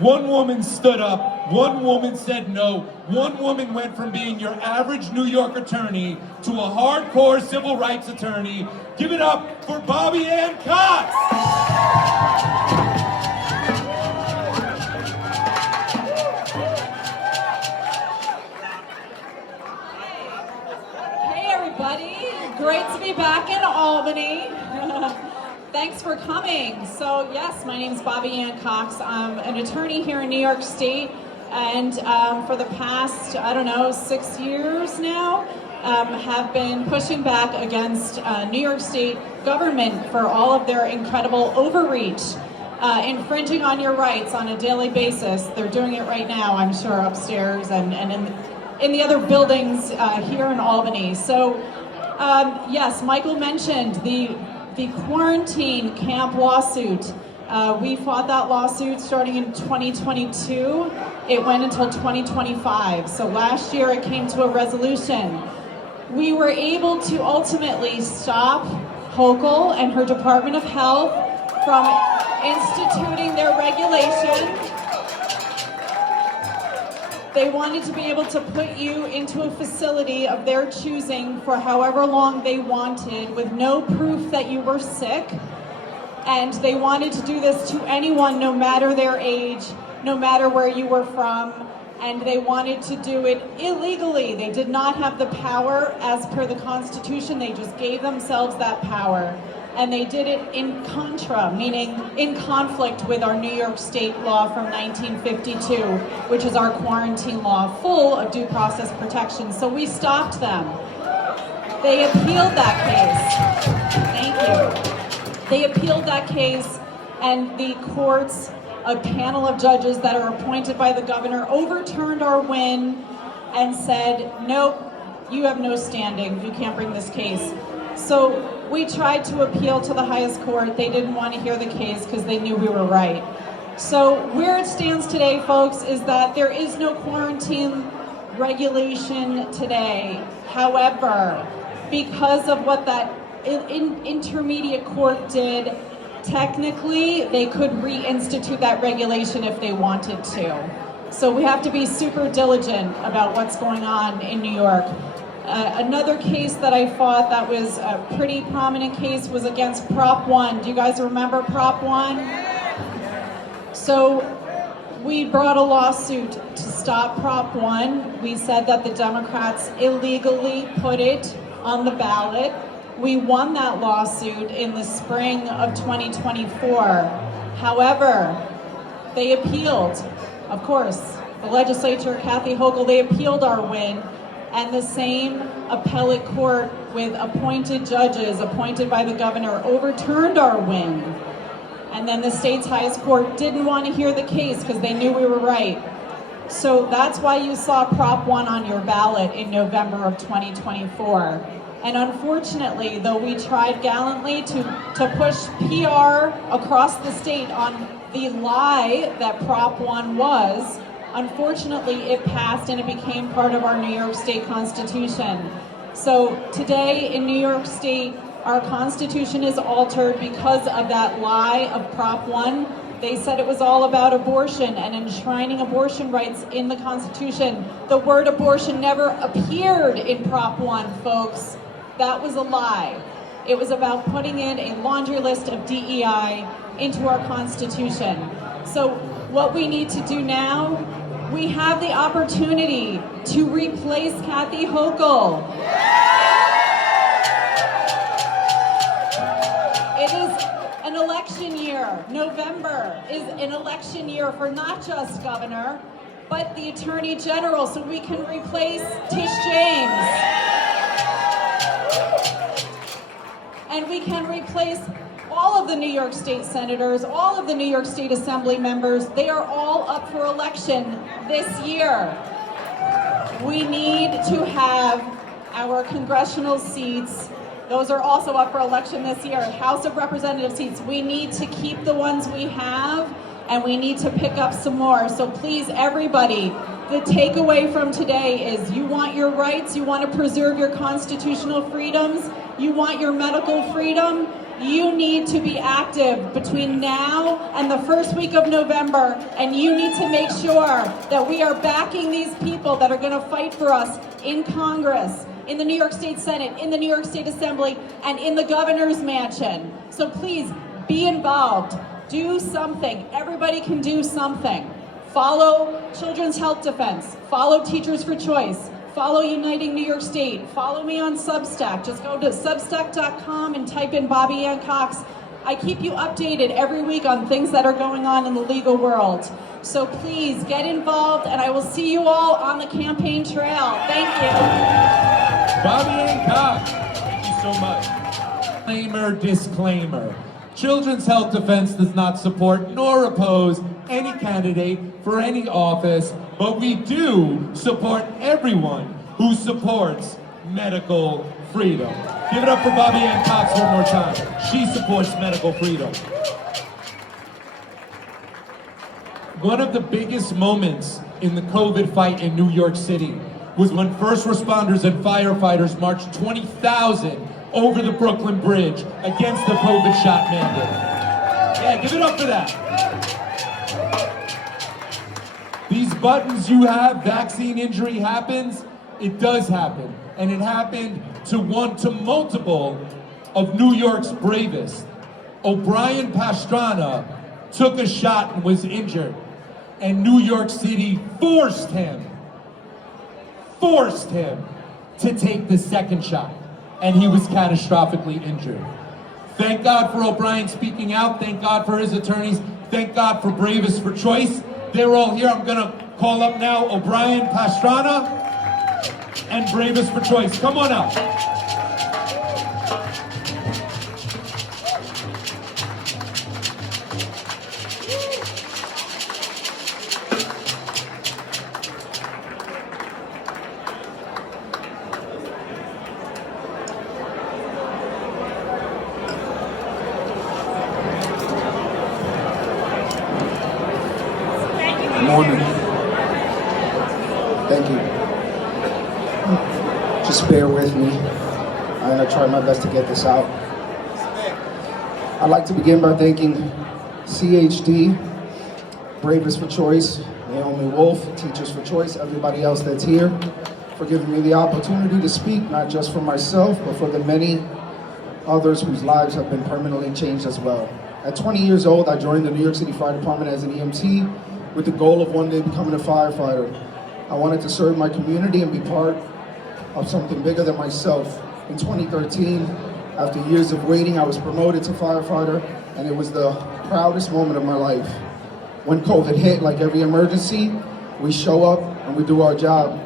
One woman stood up, one woman said no, one woman went from being your average New York attorney to a hardcore civil rights attorney. Give it up for Bobby Ann Cox! Hey everybody, great to be back in Albany. Thanks for coming. So yes, my name is Bobby Ann Cox. I'm an attorney here in New York State, and for the past, 6 years now, have been pushing back against New York State government for all of their incredible overreach, infringing on your rights on a daily basis. They're doing it right now, I'm sure, upstairs and in the other buildings here in Albany. So yes, Michael mentioned the quarantine camp lawsuit. We fought that lawsuit starting in 2022. It went until 2025. So last year it came to a resolution. We were able to ultimately stop Hochul and her Department of Health from instituting their regulation. They wanted to be able to put you into a facility of their choosing for however long they wanted with no proof that you were sick. And they wanted to do this to anyone, no matter their age, no matter where you were from. And they wanted to do it illegally. They did not have the power as per the Constitution. They just gave themselves that power. And they did it in contra, meaning in conflict with our New York State law from 1952, which is our quarantine law, full of due process protections. So we stopped them. They appealed that case. Thank you. They appealed that case, and the courts, a panel of judges that are appointed by the governor, overturned our win and said, nope, you have no standing. You can't bring this case. So we tried to appeal to the highest court. They didn't want to hear the case because they knew we were right. So where it stands today, folks, is that there is no quarantine regulation today. However, because of what that intermediate court did, technically they could reinstitute that regulation if they wanted to. So we have to be super diligent about what's going on in New York. Another case that I fought that was a pretty prominent case was against Prop 1. Do you guys remember Prop 1? So we brought a lawsuit to stop Prop 1. We said that the Democrats illegally put it on the ballot. We won that lawsuit in the spring of 2024. However, they appealed. Of course, the legislature, Kathy Hochul, they appealed our win. And the same appellate court with appointed judges appointed by the governor overturned our win. And then the state's highest court didn't want to hear the case because they knew we were right. So that's why you saw Prop 1 on your ballot in November of 2024. And unfortunately, though we tried gallantly to push PR across the state on the lie that Prop 1 was, unfortunately, it passed and it became part of our New York State Constitution. So today in New York State, our Constitution is altered because of that lie of Prop 1. They said it was all about abortion and enshrining abortion rights in the Constitution. The word abortion never appeared in Prop 1, folks. That was a lie. It was about putting in a laundry list of DEI into our Constitution. So what we need to do now, we have the opportunity to replace Kathy Hochul. It is an election year. November is an election year for not just governor, but the Attorney General, so we can replace Tish James. And we can replace all of the New York State senators, all of the New York State Assembly members. They are all up for election this year. We need to have our congressional seats. Those are also up for election this year. House of Representative seats. We need to keep the ones we have, and we need to pick up some more. So please, everybody, the takeaway from today is you want your rights, you want to preserve your constitutional freedoms, you want your medical freedom, you need to be active between now and the first week of November, and you need to make sure that we are backing these people that are going to fight for us in Congress, in the New York State Senate, in the New York State Assembly, and in the governor's mansion. So please be involved. Do something. Everybody can do something. Follow Children's Health Defense. Follow Teachers for Choice. Follow Uniting New York State. Follow me on Substack. Just go to substack.com and type in Bobby Ann Cox. I keep you updated every week on things that are going on in the legal world. So please get involved, and I will see you all on the campaign trail. Thank you. Bobby Ann Cox, thank you so much. Disclaimer. Children's Health Defense does not support nor oppose any candidate for any office, but we do support everyone who supports medical freedom. Give it up for Bobby Ann Cox one more time. She supports medical freedom. One of the biggest moments in the COVID fight in New York City was when first responders and firefighters marched 20,000 over the Brooklyn Bridge against the COVID shot mandate. Yeah, give it up for that. These buttons you have, vaccine injury happens, it does happen. And it happened to multiple of New York's bravest. O'Brien Pastrana took a shot and was injured. And New York City forced him to take the second shot. And he was catastrophically injured. Thank God for O'Brien speaking out. Thank God for his attorneys. Thank God for Bravest for Choice. They're all here. I'm gonna call up now O'Brien Pastrana and Bravest for Choice. Come on up. Morning. Thank you. Just bear with me. I'm gonna try my best to get this out. I'd like to begin by thanking CHD, Bravest for Choice, Naomi Wolf, Teachers for Choice, everybody else that's here, for giving me the opportunity to speak, not just for myself, but for the many others whose lives have been permanently changed as well. At 20 years old, I joined the New York City Fire Department as an EMT, with the goal of one day becoming a firefighter. I wanted to serve my community and be part of something bigger than myself. In 2013, after years of waiting, I was promoted to firefighter, and it was the proudest moment of my life. When COVID hit, like every emergency, we show up and we do our job.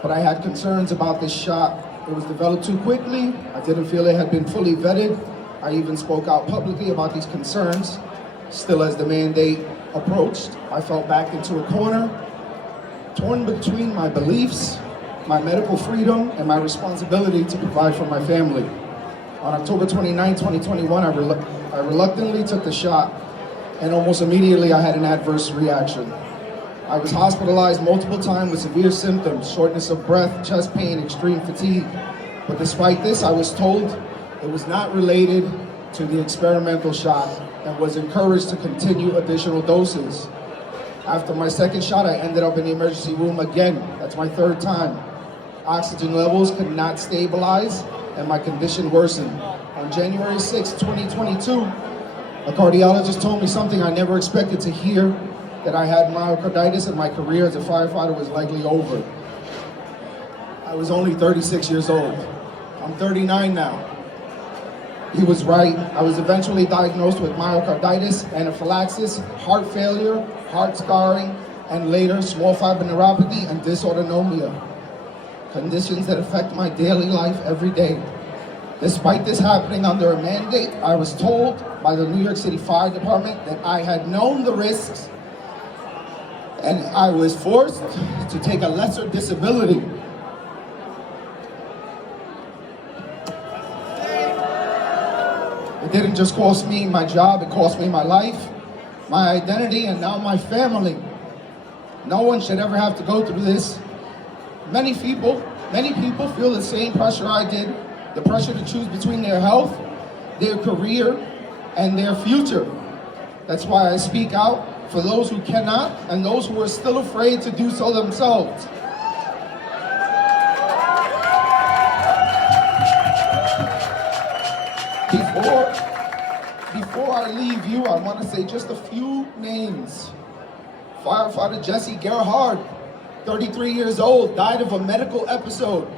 But I had concerns about this shot. It was developed too quickly. I didn't feel it had been fully vetted. I even spoke out publicly about these concerns. Still, as the mandate approached, I fell back into a corner, torn between my beliefs, my medical freedom, and my responsibility to provide for my family. On October 29, 2021, I reluctantly took the shot, and almost immediately I had an adverse reaction. I was hospitalized multiple times with severe symptoms, shortness of breath, chest pain, extreme fatigue. But despite this, I was told it was not related to the experimental shot and was encouraged to continue additional doses. After my second shot, I ended up in the emergency room again. That's my third time. Oxygen levels could not stabilize and my condition worsened. On January 6, 2022, a cardiologist told me something I never expected to hear, that I had myocarditis and my career as a firefighter was likely over. I was only 36 years old. I'm 39 now. He was right. I was eventually diagnosed with myocarditis, anaphylaxis, heart failure, heart scarring, and later small fiber neuropathy and dysautonomia. Conditions that affect my daily life every day. Despite this happening under a mandate, I was told by the New York City Fire Department that I had known the risks and I was forced to take a lesser disability. It didn't just cost me my job, it cost me my life, my identity, and now my family. No one should ever have to go through this. Many people feel the same pressure I did, the pressure to choose between their health, their career, and their future. That's why I speak out for those who cannot and those who are still afraid to do so themselves. Before I leave you, I want to say just a few names. Firefighter Jesse Gerhard, 33 years old, died of a medical episode.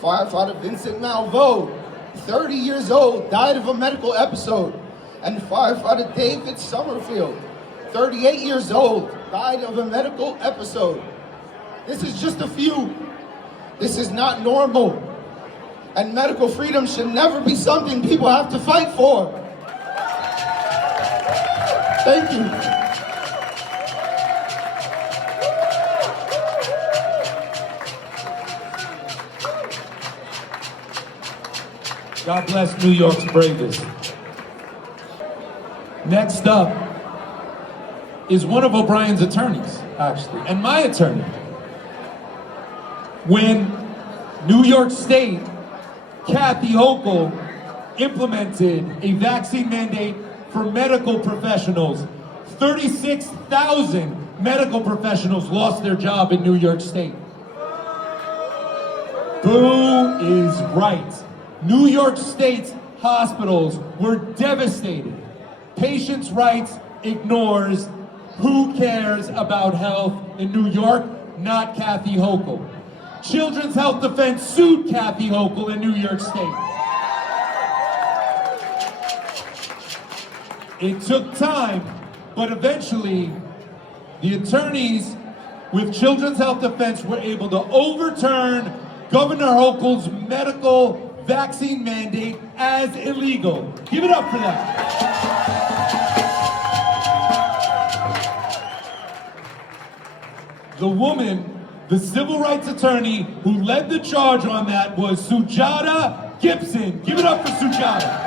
Firefighter Vincent Malveaux, 30 years old, died of a medical episode. And firefighter David Summerfield, 38 years old, died of a medical episode. This is just a few. This is not normal. And medical freedom should never be something people have to fight for. Thank you. God bless New York's bravest. Next up is one of O'Brien's attorneys, actually, and my attorney. When New York State, Kathy Hochul, implemented a vaccine mandate for medical professionals. 36,000 medical professionals lost their job in New York State. Boo is right. New York State's hospitals were devastated. Patients' rights ignores who cares about health in New York, not Kathy Hochul. Children's Health Defense sued Kathy Hochul in New York State. It took time, but eventually the attorneys with Children's Health Defense were able to overturn Governor Hochul's medical vaccine mandate as illegal. Give it up for that. The woman, the civil rights attorney who led the charge on that was Sujata Gibson. Give it up for Sujata.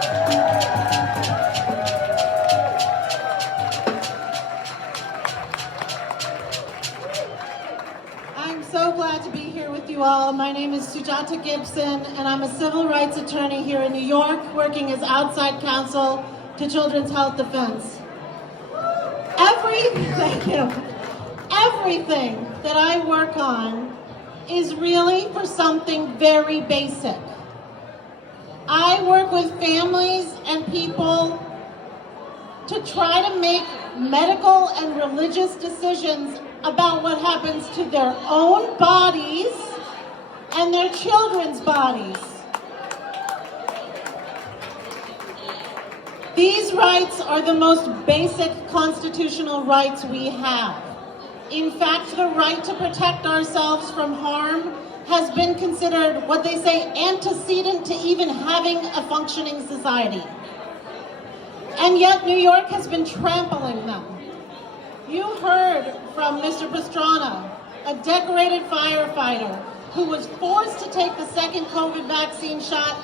I'm so glad to be here with you all. My name is Sujata Gibson, and I'm a civil rights attorney here in New York, working as outside counsel to Children's Health Defense. Everything that I work on is really for something very basic. I work with families and people to try to make medical and religious decisions about what happens to their own bodies and their children's bodies. These rights are the most basic constitutional rights we have. In fact, the right to protect ourselves from harm has been considered what they say antecedent to even having a functioning society. And yet New York has been trampling them. You heard from Mr. Pastrana, a decorated firefighter who was forced to take the second COVID vaccine shot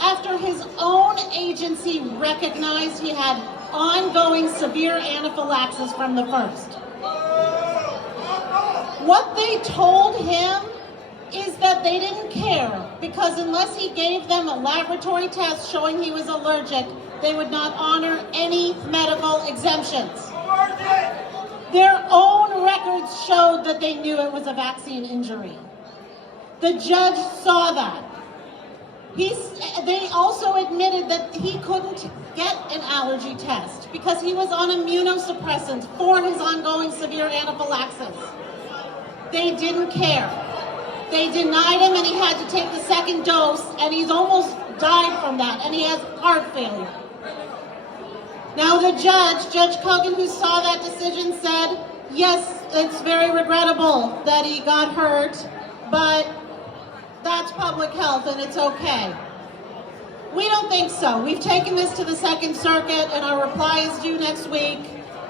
after his own agency recognized he had ongoing severe anaphylaxis from the first. What they told him is that they didn't care because unless he gave them a laboratory test showing he was allergic, they would not honor any medical exemptions. Their own records showed that they knew it was a vaccine injury. The judge saw that. They also admitted that he couldn't get an allergy test because he was on immunosuppressants for his ongoing severe anaphylaxis. They didn't care. They denied him and he had to take the second dose and he's almost died from that and he has heart failure. Now the Judge Kogan, who saw that decision said, yes, it's very regrettable that he got hurt, but that's public health and it's okay. We don't think so. We've taken this to the Second Circuit and our reply is due next week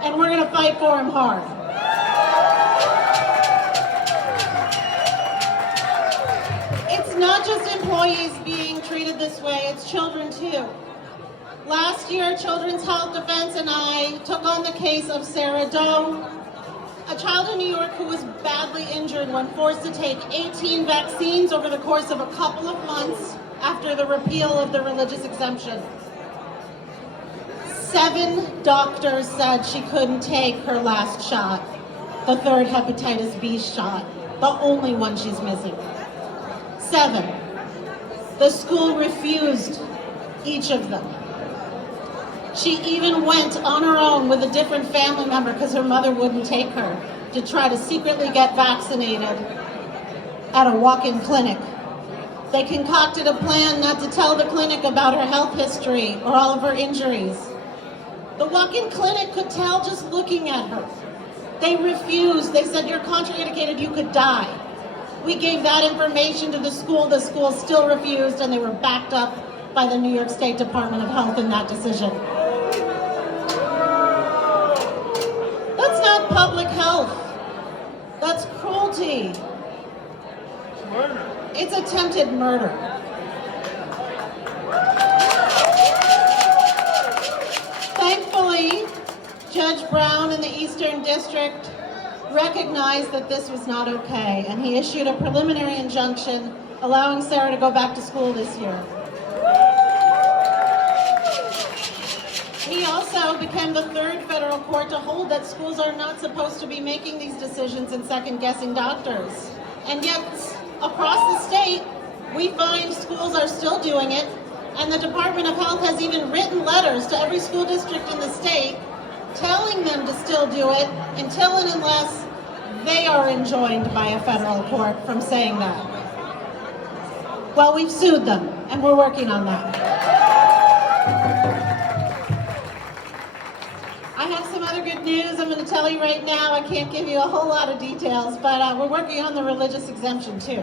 and we're gonna fight for him hard. It's not just employees being treated this way, it's children too. Last year, Children's Health Defense and I took on the case of Sarah Doe, a child in New York who was badly injured when forced to take 18 vaccines over the course of a couple of months after the repeal of the religious exemption. 7 doctors said she couldn't take her last shot, the third hepatitis B shot, the only one she's missing. 7. The school refused each of them. She even went on her own with a different family member because her mother wouldn't take her to try to secretly get vaccinated at a walk-in clinic. They concocted a plan not to tell the clinic about her health history or all of her injuries. The walk-in clinic could tell just looking at her. They refused. They said, you're contraindicated, you could die. We gave that information to the school still refused, and they were backed up by the New York State Department of Health in that decision. That's not public health. That's cruelty. Murder. It's attempted murder. Thankfully, Judge Brown in the Eastern District recognized that this was not okay, and he issued a preliminary injunction allowing Sarah to go back to school this year. He also became the third federal court to hold that schools are not supposed to be making these decisions and second-guessing doctors. And yet, across the state, we find schools are still doing it, and the Department of Health has even written letters to every school district in the state telling them to still do it until and unless they are enjoined by a federal court from saying that. Well, we've sued them, and we're working on that. I have some other good news I'm going to tell you right now. I can't give you a whole lot of details, but we're working on the religious exemption too.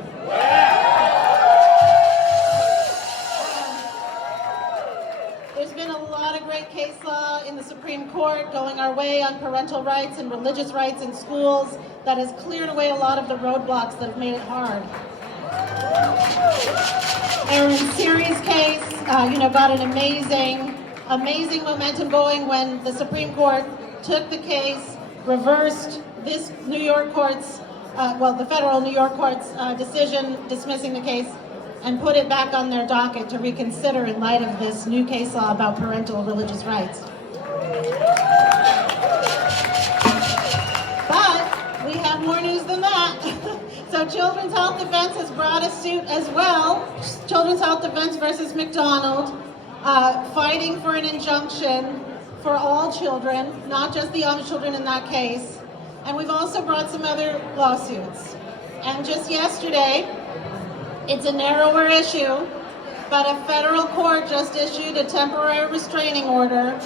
There's been a lot of great case law in the Supreme Court going our way on parental rights and religious rights in schools that has cleared away a lot of the roadblocks that have made it hard. Aaron Series case, got an amazing momentum going when the Supreme Court took the case, reversed this New York court's, the federal New York court's decision dismissing the case and put it back on their docket to reconsider in light of this new case law about parental religious rights. But we have more news than that. So Children's Health Defense has brought a suit as well. Children's Health Defense versus McDonald, fighting for an injunction for all children, not just the Amish children in that case. And we've also brought some other lawsuits. And just yesterday, it's a narrower issue, but a federal court just issued a temporary restraining order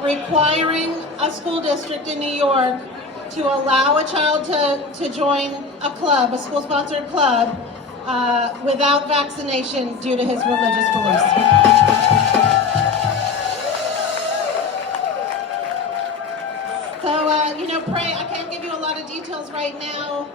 requiring a school district in New York to allow a child to join a club, a school-sponsored club, without vaccination due to his religious beliefs. So, pray. I can't give you a lot of details right now,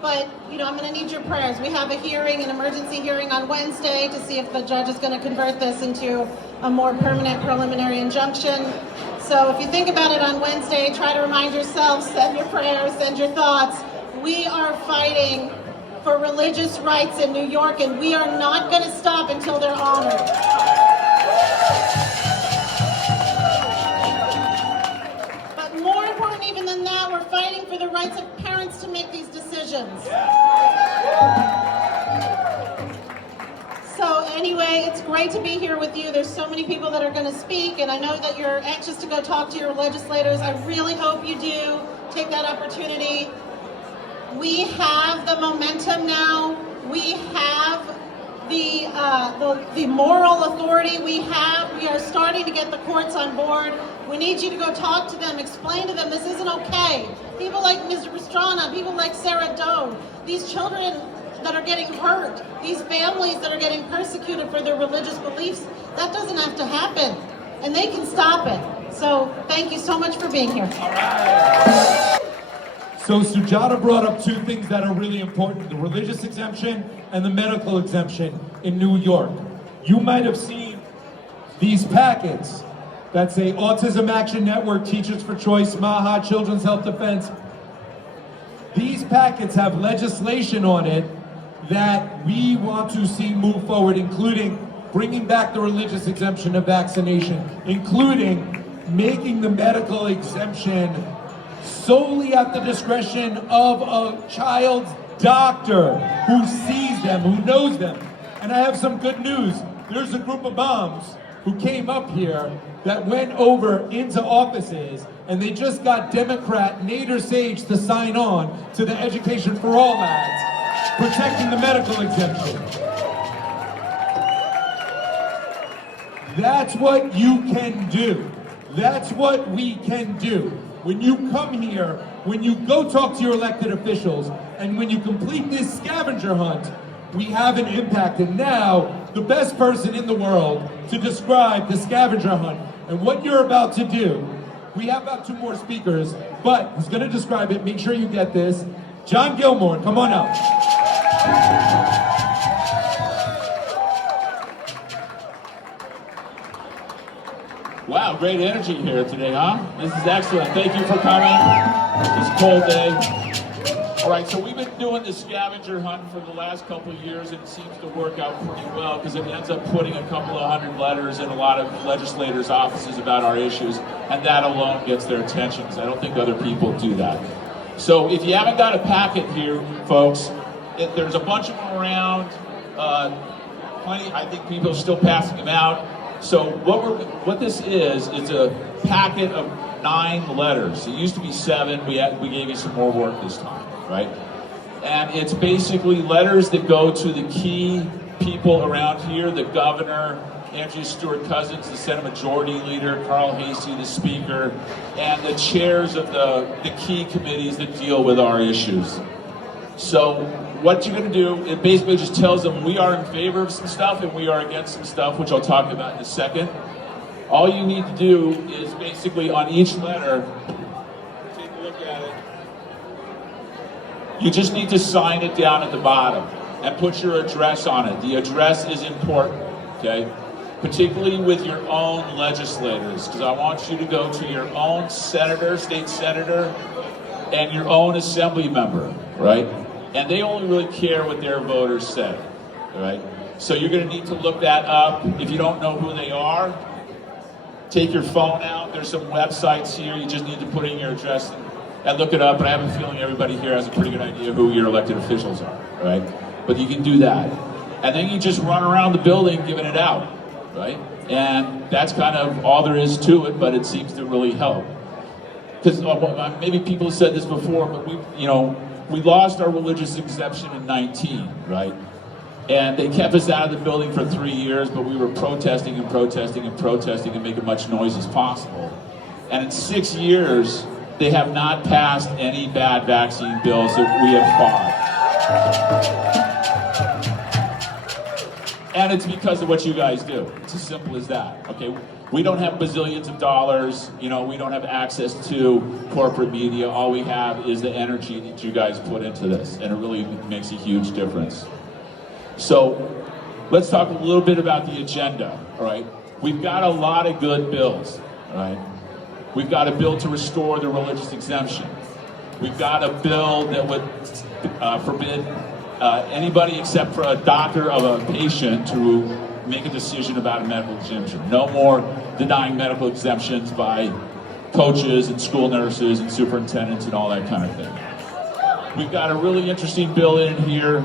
but, I'm going to need your prayers. We have a hearing, an emergency hearing on Wednesday to see if the judge is going to convert this into a more permanent preliminary injunction. So if you think about it on Wednesday, try to remind yourself, send your prayers, send your thoughts. We are fighting for religious rights in New York, and we are not going to stop until they're honored. But more important even than that, we're fighting for the rights of parents to make these decisions. So anyway, it's great to be here with you. There's so many people that are going to speak, and I know that you're anxious to go talk to your legislators. I really hope you do take that opportunity. We have the momentum now. We have the moral authority. We are starting to get the courts on board. We need you to go talk to them, explain to them this isn't okay. People like Mr. Pastrana, people like Sarah Doe, these children that are getting hurt, these families that are getting persecuted for their religious beliefs, that doesn't have to happen, and they can stop it. So thank you so much for being here. All right. So Sujata brought up two things that are really important, the religious exemption and the medical exemption in New York. You might have seen these packets that say Autism Action Network, Teachers for Choice, MAHA, Children's Health Defense. These packets have legislation on it that we want to see move forward, including bringing back the religious exemption of vaccination, including making the medical exemption solely at the discretion of a child's doctor who sees them, who knows them. And I have some good news. There's a group of moms who came up here that went over into offices, and they just got Democrat Nader Sage to sign on to the Education for All ads, protecting the medical exemption. That's what you can do. That's what we can do. When you come here, when you go talk to your elected officials, and when you complete this scavenger hunt, we have an impact. And now, the best person in the world to describe the scavenger hunt and what you're about to do, we have about 2 more speakers, but who's gonna describe it, make sure you get this. John Gilmore, come on up. Wow, great energy here today, huh? This is excellent. Thank you for coming. It's a cold day. All right, so we've been doing the scavenger hunt for the last couple of years, and it seems to work out pretty well because it ends up putting a couple of hundred letters in a lot of legislators' offices about our issues, and that alone gets their attention because I don't think other people do that. So if you haven't got a packet here, folks, there's a bunch of them around. Plenty, I think people are still passing them out. So what this is, it's a packet of 9 letters. It used to be 7. We gave you some more work this time, right? And it's basically letters that go to the key people around here: the governor, Andrew Stewart Cousins, the Senate Majority Leader, Carl Hastie, the Speaker, and the chairs of the key committees that deal with our issues. So what you're going to do, it basically just tells them we are in favor of some stuff and we are against some stuff, which I'll talk about in a second. All you need to do is basically on each letter, take a look at it. You just need to sign it down at the bottom and put your address on it. The address is important, okay? Particularly with your own legislators, because I want you to go to your own senator, state senator, and your own assembly member, right? And they only really care what their voters say, right? So you're going to need to look that up. If you don't know who they are, take your phone out. There's some websites here. You just need to put in your address and look it up. And I have a feeling everybody here has a pretty good idea who your elected officials are, right? But you can do that. And then you just run around the building giving it out, right? And that's kind of all there is to it, but it seems to really help. Because maybe people have said this before, but we lost our religious exemption in 19, right? And they kept us out of the building for 3 years, but we were protesting and protesting and protesting and making much noise as possible. And in 6 years, they have not passed any bad vaccine bills that we have fought. And it's because of what you guys do. It's as simple as that, okay? We don't have bazillions of dollars, we don't have access to corporate media. All we have is the energy that you guys put into this, and it really makes a huge difference. So let's talk a little bit about the agenda, all right? We've got a lot of good bills, all right? We've got a bill to restore the religious exemption. We've got a bill that would forbid anybody except for a doctor of a patient to make a decision about a medical exemption. No more denying medical exemptions by coaches and school nurses and superintendents and all that kind of thing. We've got a really interesting bill in here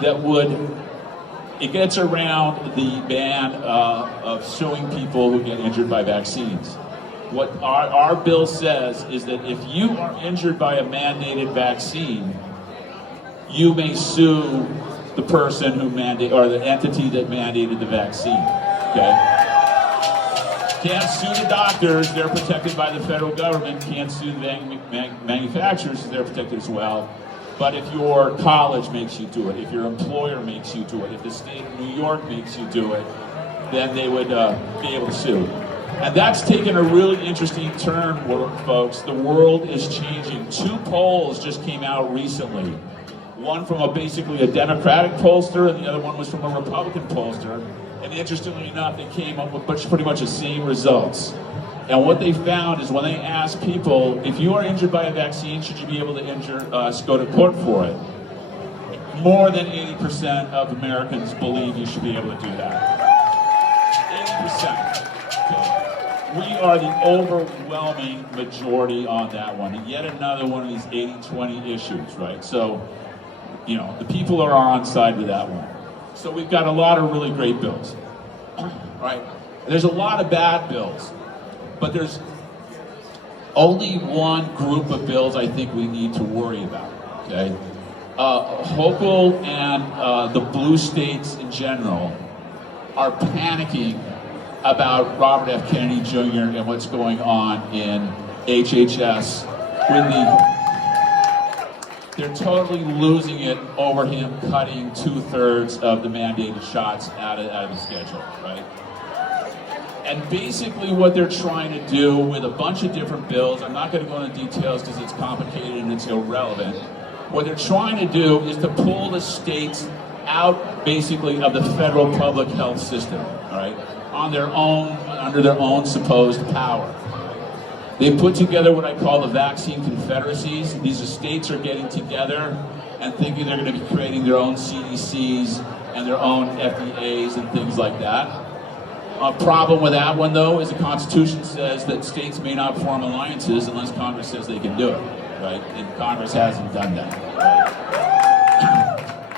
that it gets around the ban of suing people who get injured by vaccines. What our bill says is that if you are injured by a mandated vaccine, you may sue the person who or the entity that mandated the vaccine, okay? Can't sue the doctors, they're protected by the federal government. Can't sue the manufacturers, they're protected as well. But if your college makes you do it, if your employer makes you do it, if the state of New York makes you do it, then they would be able to sue. And that's taken a really interesting turn, folks. The world is changing. 2 polls just came out recently. One from basically a Democratic pollster, and the other one was from a Republican pollster. And interestingly enough, they came up with pretty much the same results. And what they found is when they asked people, if you are injured by a vaccine, should you be able to go to court for it? More than 80% of Americans believe you should be able to do that. 80%. We are the overwhelming majority on that one. And yet another one of these 80-20 issues, right? So, the people are on side with that one. So we've got a lot of really great bills, right? There's a lot of bad bills, but there's only one group of bills I think we need to worry about, okay? Hochul and the blue states in general are panicking about Robert F. Kennedy Jr. and what's going on in HHS they're totally losing it over him cutting 2/3 of the mandated shots out of the schedule, right? And basically what they're trying to do with a bunch of different bills, I'm not going to go into details because it's complicated and it's irrelevant. What they're trying to do is to pull the states out basically of the federal public health system, all right? Under their own supposed power. They put together what I call the vaccine confederacies. These states are getting together and thinking they're going to be creating their own CDCs and their own FDAs and things like that. A problem with that one, though, is the Constitution says that states may not form alliances unless Congress says they can do it, right? And Congress hasn't done that.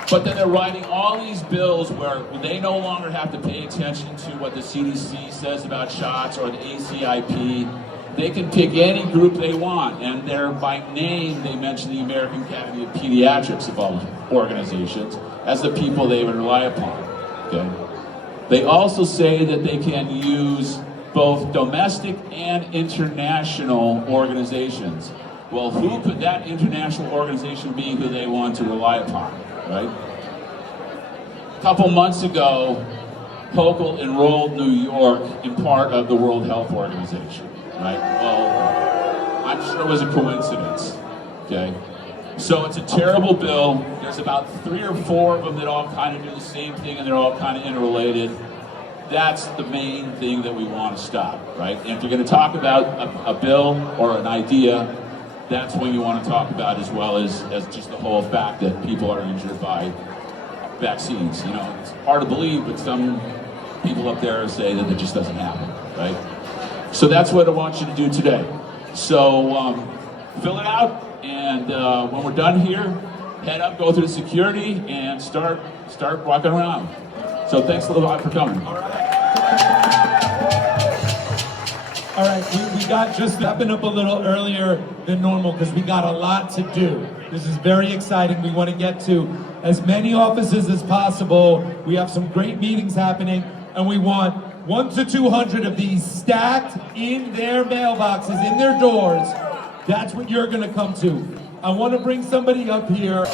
But then they're writing all these bills where they no longer have to pay attention to what the CDC says about shots or the ACIP. They can pick any group they want, and they're by name, they mention the American Academy of Pediatrics of all organizations as the people they would rely upon, okay? They also say that they can use both domestic and international organizations. Well, who could that international organization be who they want to rely upon, right? A couple months ago, Hochul enrolled New York in part of the World Health Organization, right? Well, I'm sure it was a coincidence, okay? So it's a terrible bill. There's about 3 or 4 of them that all kind of do the same thing and they're all kind of interrelated. That's the main thing that we want to stop, right? And if you're going to talk about a bill or an idea, that's when you want to talk about as well as just the whole fact that people are injured by vaccines. You know, it's hard to believe, but some people up there say that it just doesn't happen, right? So that's what I want you to do today. So fill it out. And when we're done here, head up, go through security, and start walking around. So thanks a lot for coming. All right, we got just stepping up a little earlier than normal because we got a lot to do. This is very exciting. We want to get to as many offices as possible. We have some great meetings happening, and we want 100 to 200 of these stacked in their mailboxes, in their doors. That's what you're gonna come to. I wanna bring somebody up here.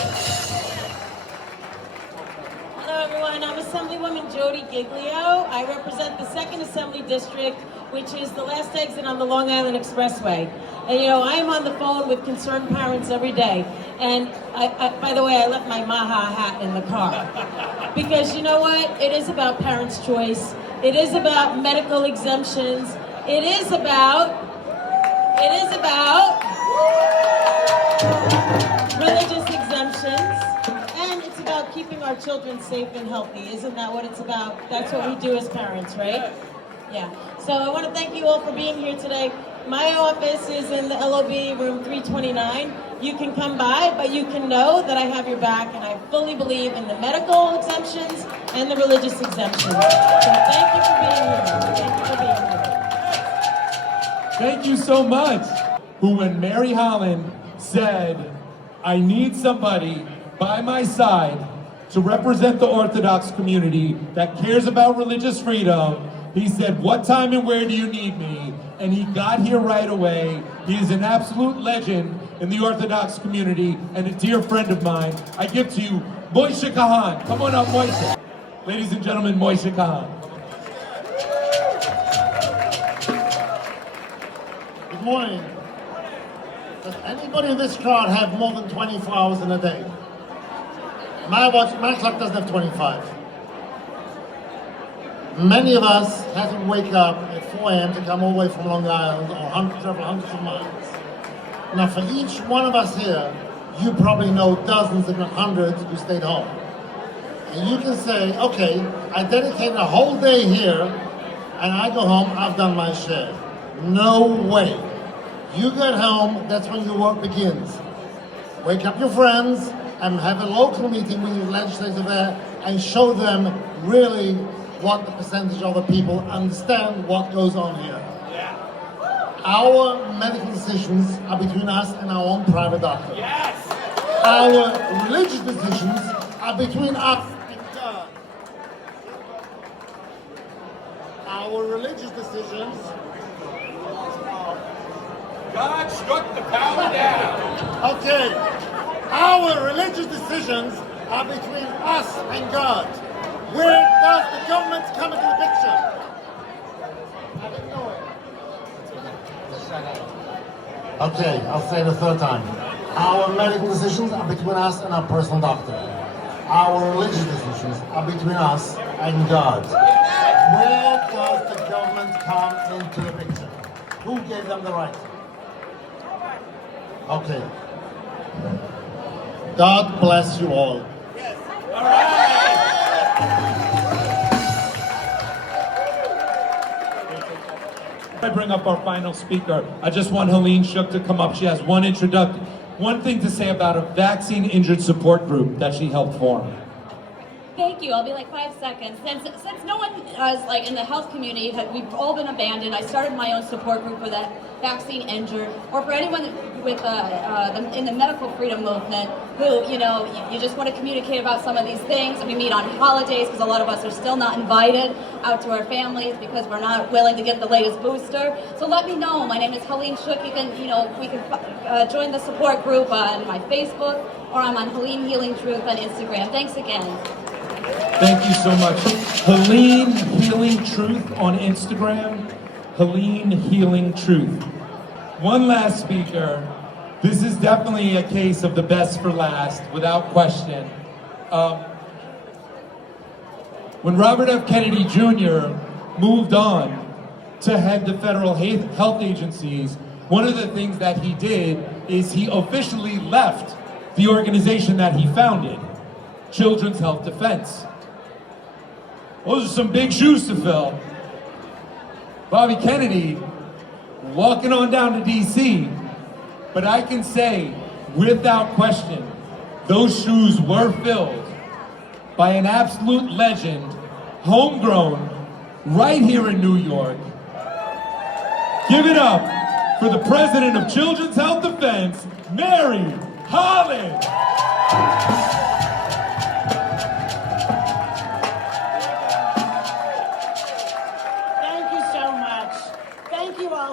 Hello everyone, I'm Assemblywoman Jody Giglio. I represent the 2nd Assembly District, which is the last exit on the Long Island Expressway. And you know, I am on the phone with concerned parents every day. And by the way, I left my MAHA hat in the car. Because you know what? It is about parents' choice. It is about medical exemptions. It is about religious exemptions, and it's about keeping our children safe and healthy. Isn't that what it's about? That's what we do as parents, right? Yeah. So I want to thank you all for being here today. My office is in the LOB room 329. You can come by, but you can know that I have your back, and I fully believe in the medical exemptions and the religious exemptions. So thank you for being here. Thank you for being here. Thank you so much. Who, when Mary Holland said, I need somebody by my side to represent the Orthodox community that cares about religious freedom, he said, what time and where do you need me? And he got here right away. He is an absolute legend in the Orthodox community and a dear friend of mine. I give to you Moishe Kahan. Come on up, Moishe. Ladies and gentlemen, Moishe Kahan. Good morning. Does anybody in this crowd have more than 24 hours in a day? My clock doesn't have 25. Many of us have to wake up at 4 a.m. to come all the way from Long Island or several hundreds of miles. Now for each one of us here, you probably know dozens if not hundreds who stayed home. And you can say, okay, I dedicated a whole day here and I go home, I've done my share. No way. You get home, that's when your work begins. Wake up your friends and have a local meeting with your legislature there and show them really what the percentage of the people understand what goes on here. Our medical decisions are between us and our own private doctor. Yes. Our religious decisions are between us and God. Our religious decisions. God struck the power down. Okay. Our religious decisions are between us and God. Where does the government come into the picture? I didn't know it. Okay, I'll say it a third time. Our medical decisions are between us and our personal doctor. Our religious decisions are between us and God. Where does the government come into the picture? Who gave them the right? Okay. God bless you all. I bring up our final speaker. I just want Helene Shook to come up. She has one thing to say about a vaccine injured support group that she helped form. Thank you. I'll be like 5 seconds. Since no one is like in the health community, we've all been abandoned. I started my own support group for that vaccine injured, or for anyone with in the medical freedom movement who you just want to communicate about some of these things. We meet on holidays because a lot of us are still not invited out to our families because we're not willing to get the latest booster. So let me know. My name is Helene Shook. You can we can join the support group on my Facebook, or I'm on Helene Healing Truth on Instagram. Thanks again. Thank you so much. Helene Healing Truth on Instagram. Helene Healing Truth. One last speaker. This is definitely a case of the best for last, without question. When Robert F. Kennedy Jr. moved on to head the federal health agencies, one of the things that he did is he officially left the organization that he founded, Children's Health Defense. Those are some big shoes to fill. Bobby Kennedy walking on down to DC, but I can say without question, those shoes were filled by an absolute legend, homegrown, right here in New York. Give it up for the president of Children's Health Defense, Mary Holland.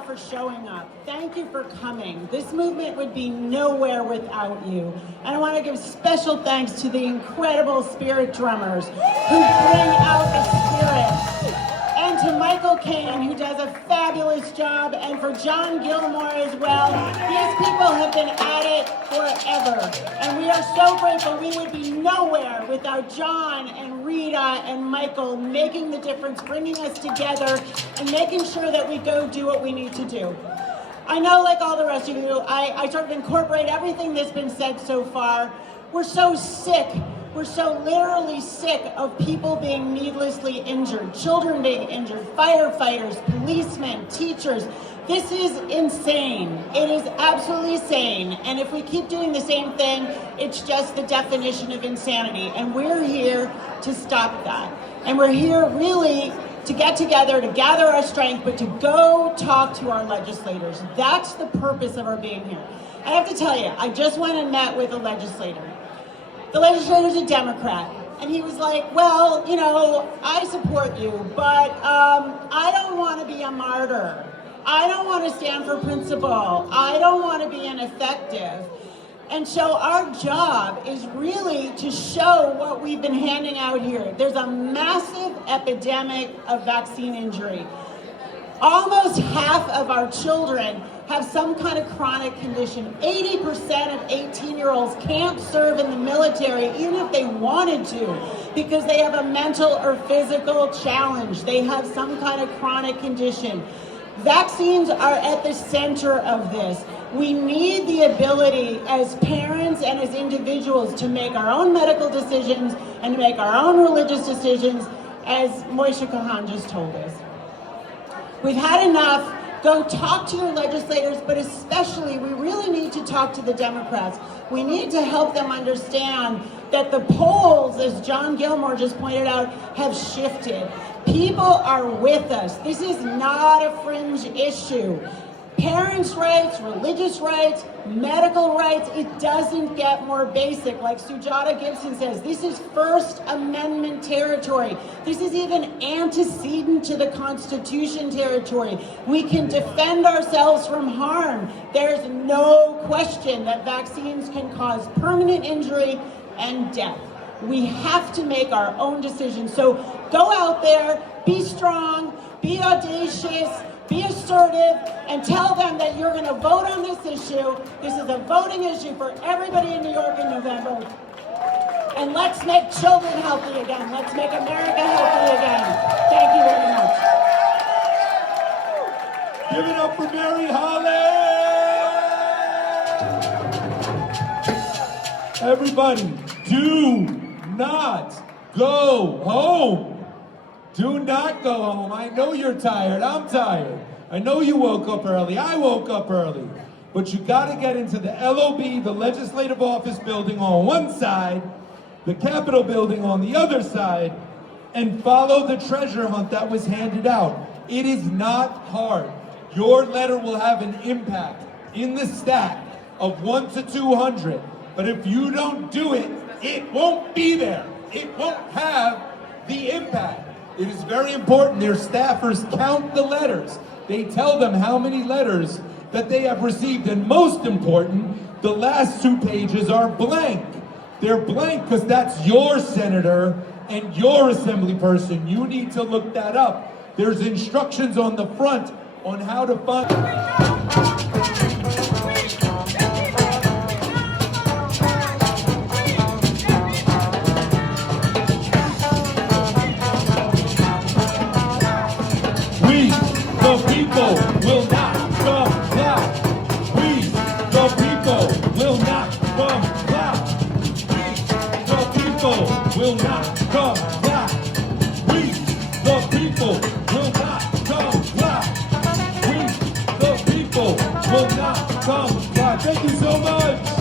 For showing up. Thank you for coming. This movement would be nowhere without you. And I want to give special thanks to the incredible spirit drummers who bring out the spirit. And to Michael Caine, who does a fabulous job, and for John Gilmore as well. These people have been at it forever. And we are so grateful. We would be nowhere without John and Rita and Michael making the difference, bringing us together, and making sure that we go do what we need to do. I know, like all the rest of you, I sort of incorporate everything that's been said so far. We're so sick. We're so literally sick of people being needlessly injured, children being injured, firefighters, policemen, teachers. This is insane. It is absolutely insane. And if we keep doing the same thing, it's just the definition of insanity. And we're here to stop that. And we're here really to get together, to gather our strength, but to go talk to our legislators. That's the purpose of our being here. I have to tell you, I just went and met with a legislator. The legislator's a Democrat. And he was like, well, I support you, but I don't want to be a martyr. I don't want to stand for principle. I don't want to be ineffective. And so our job is really to show what we've been handing out here. There's a massive epidemic of vaccine injury. Almost half of our children have some kind of chronic condition. 80% of 18-year-olds can't serve in the military even if they wanted to because they have a mental or physical challenge. They have some kind of chronic condition. Vaccines are at the center of this. We need the ability as parents and as individuals to make our own medical decisions and to make our own religious decisions, as Moishe Kahan just told us. We've had enough. Go talk to your legislators, but especially we really need to talk to the Democrats. We need to help them understand that the polls, as John Gilmore just pointed out, have shifted. People are with us. This is not a fringe issue. Parents' rights, religious rights, medical rights, it doesn't get more basic. Like Sujata Gibson says, this is First Amendment territory. This is even antecedent to the Constitution territory. We can defend ourselves from harm. There's no question that vaccines can cause permanent injury and death. We have to make our own decisions. So go out there, be strong, be audacious, be assertive, and tell them that you're going to vote on this issue. This is a voting issue for everybody in New York in November. And let's make children healthy again. Let's make America healthy again. Thank you very much. Give it up for Mary Holland! Everybody, do not go home. Do not go home. I know you're tired. I'm tired. I know you woke up early. I woke up early. But you got to get into the LOB, the Legislative Office Building on one side, the Capitol Building on the other side, and follow the treasure hunt that was handed out. It is not hard. Your letter will have an impact in the stack of 1 to 200. But if you don't do it, it won't be there. It won't have the impact. It is very important their staffers count the letters. They tell them how many letters that they have received. And most important, the last 2 pages are blank. They're blank because that's your senator and your assembly person. You need to look that up. There's instructions on the front on how to find. We, the people, will not come back. We, the people, will not come back. We, the people, will not come back. We, the people, will not come back. We, the people, will not come back. Thank you so much.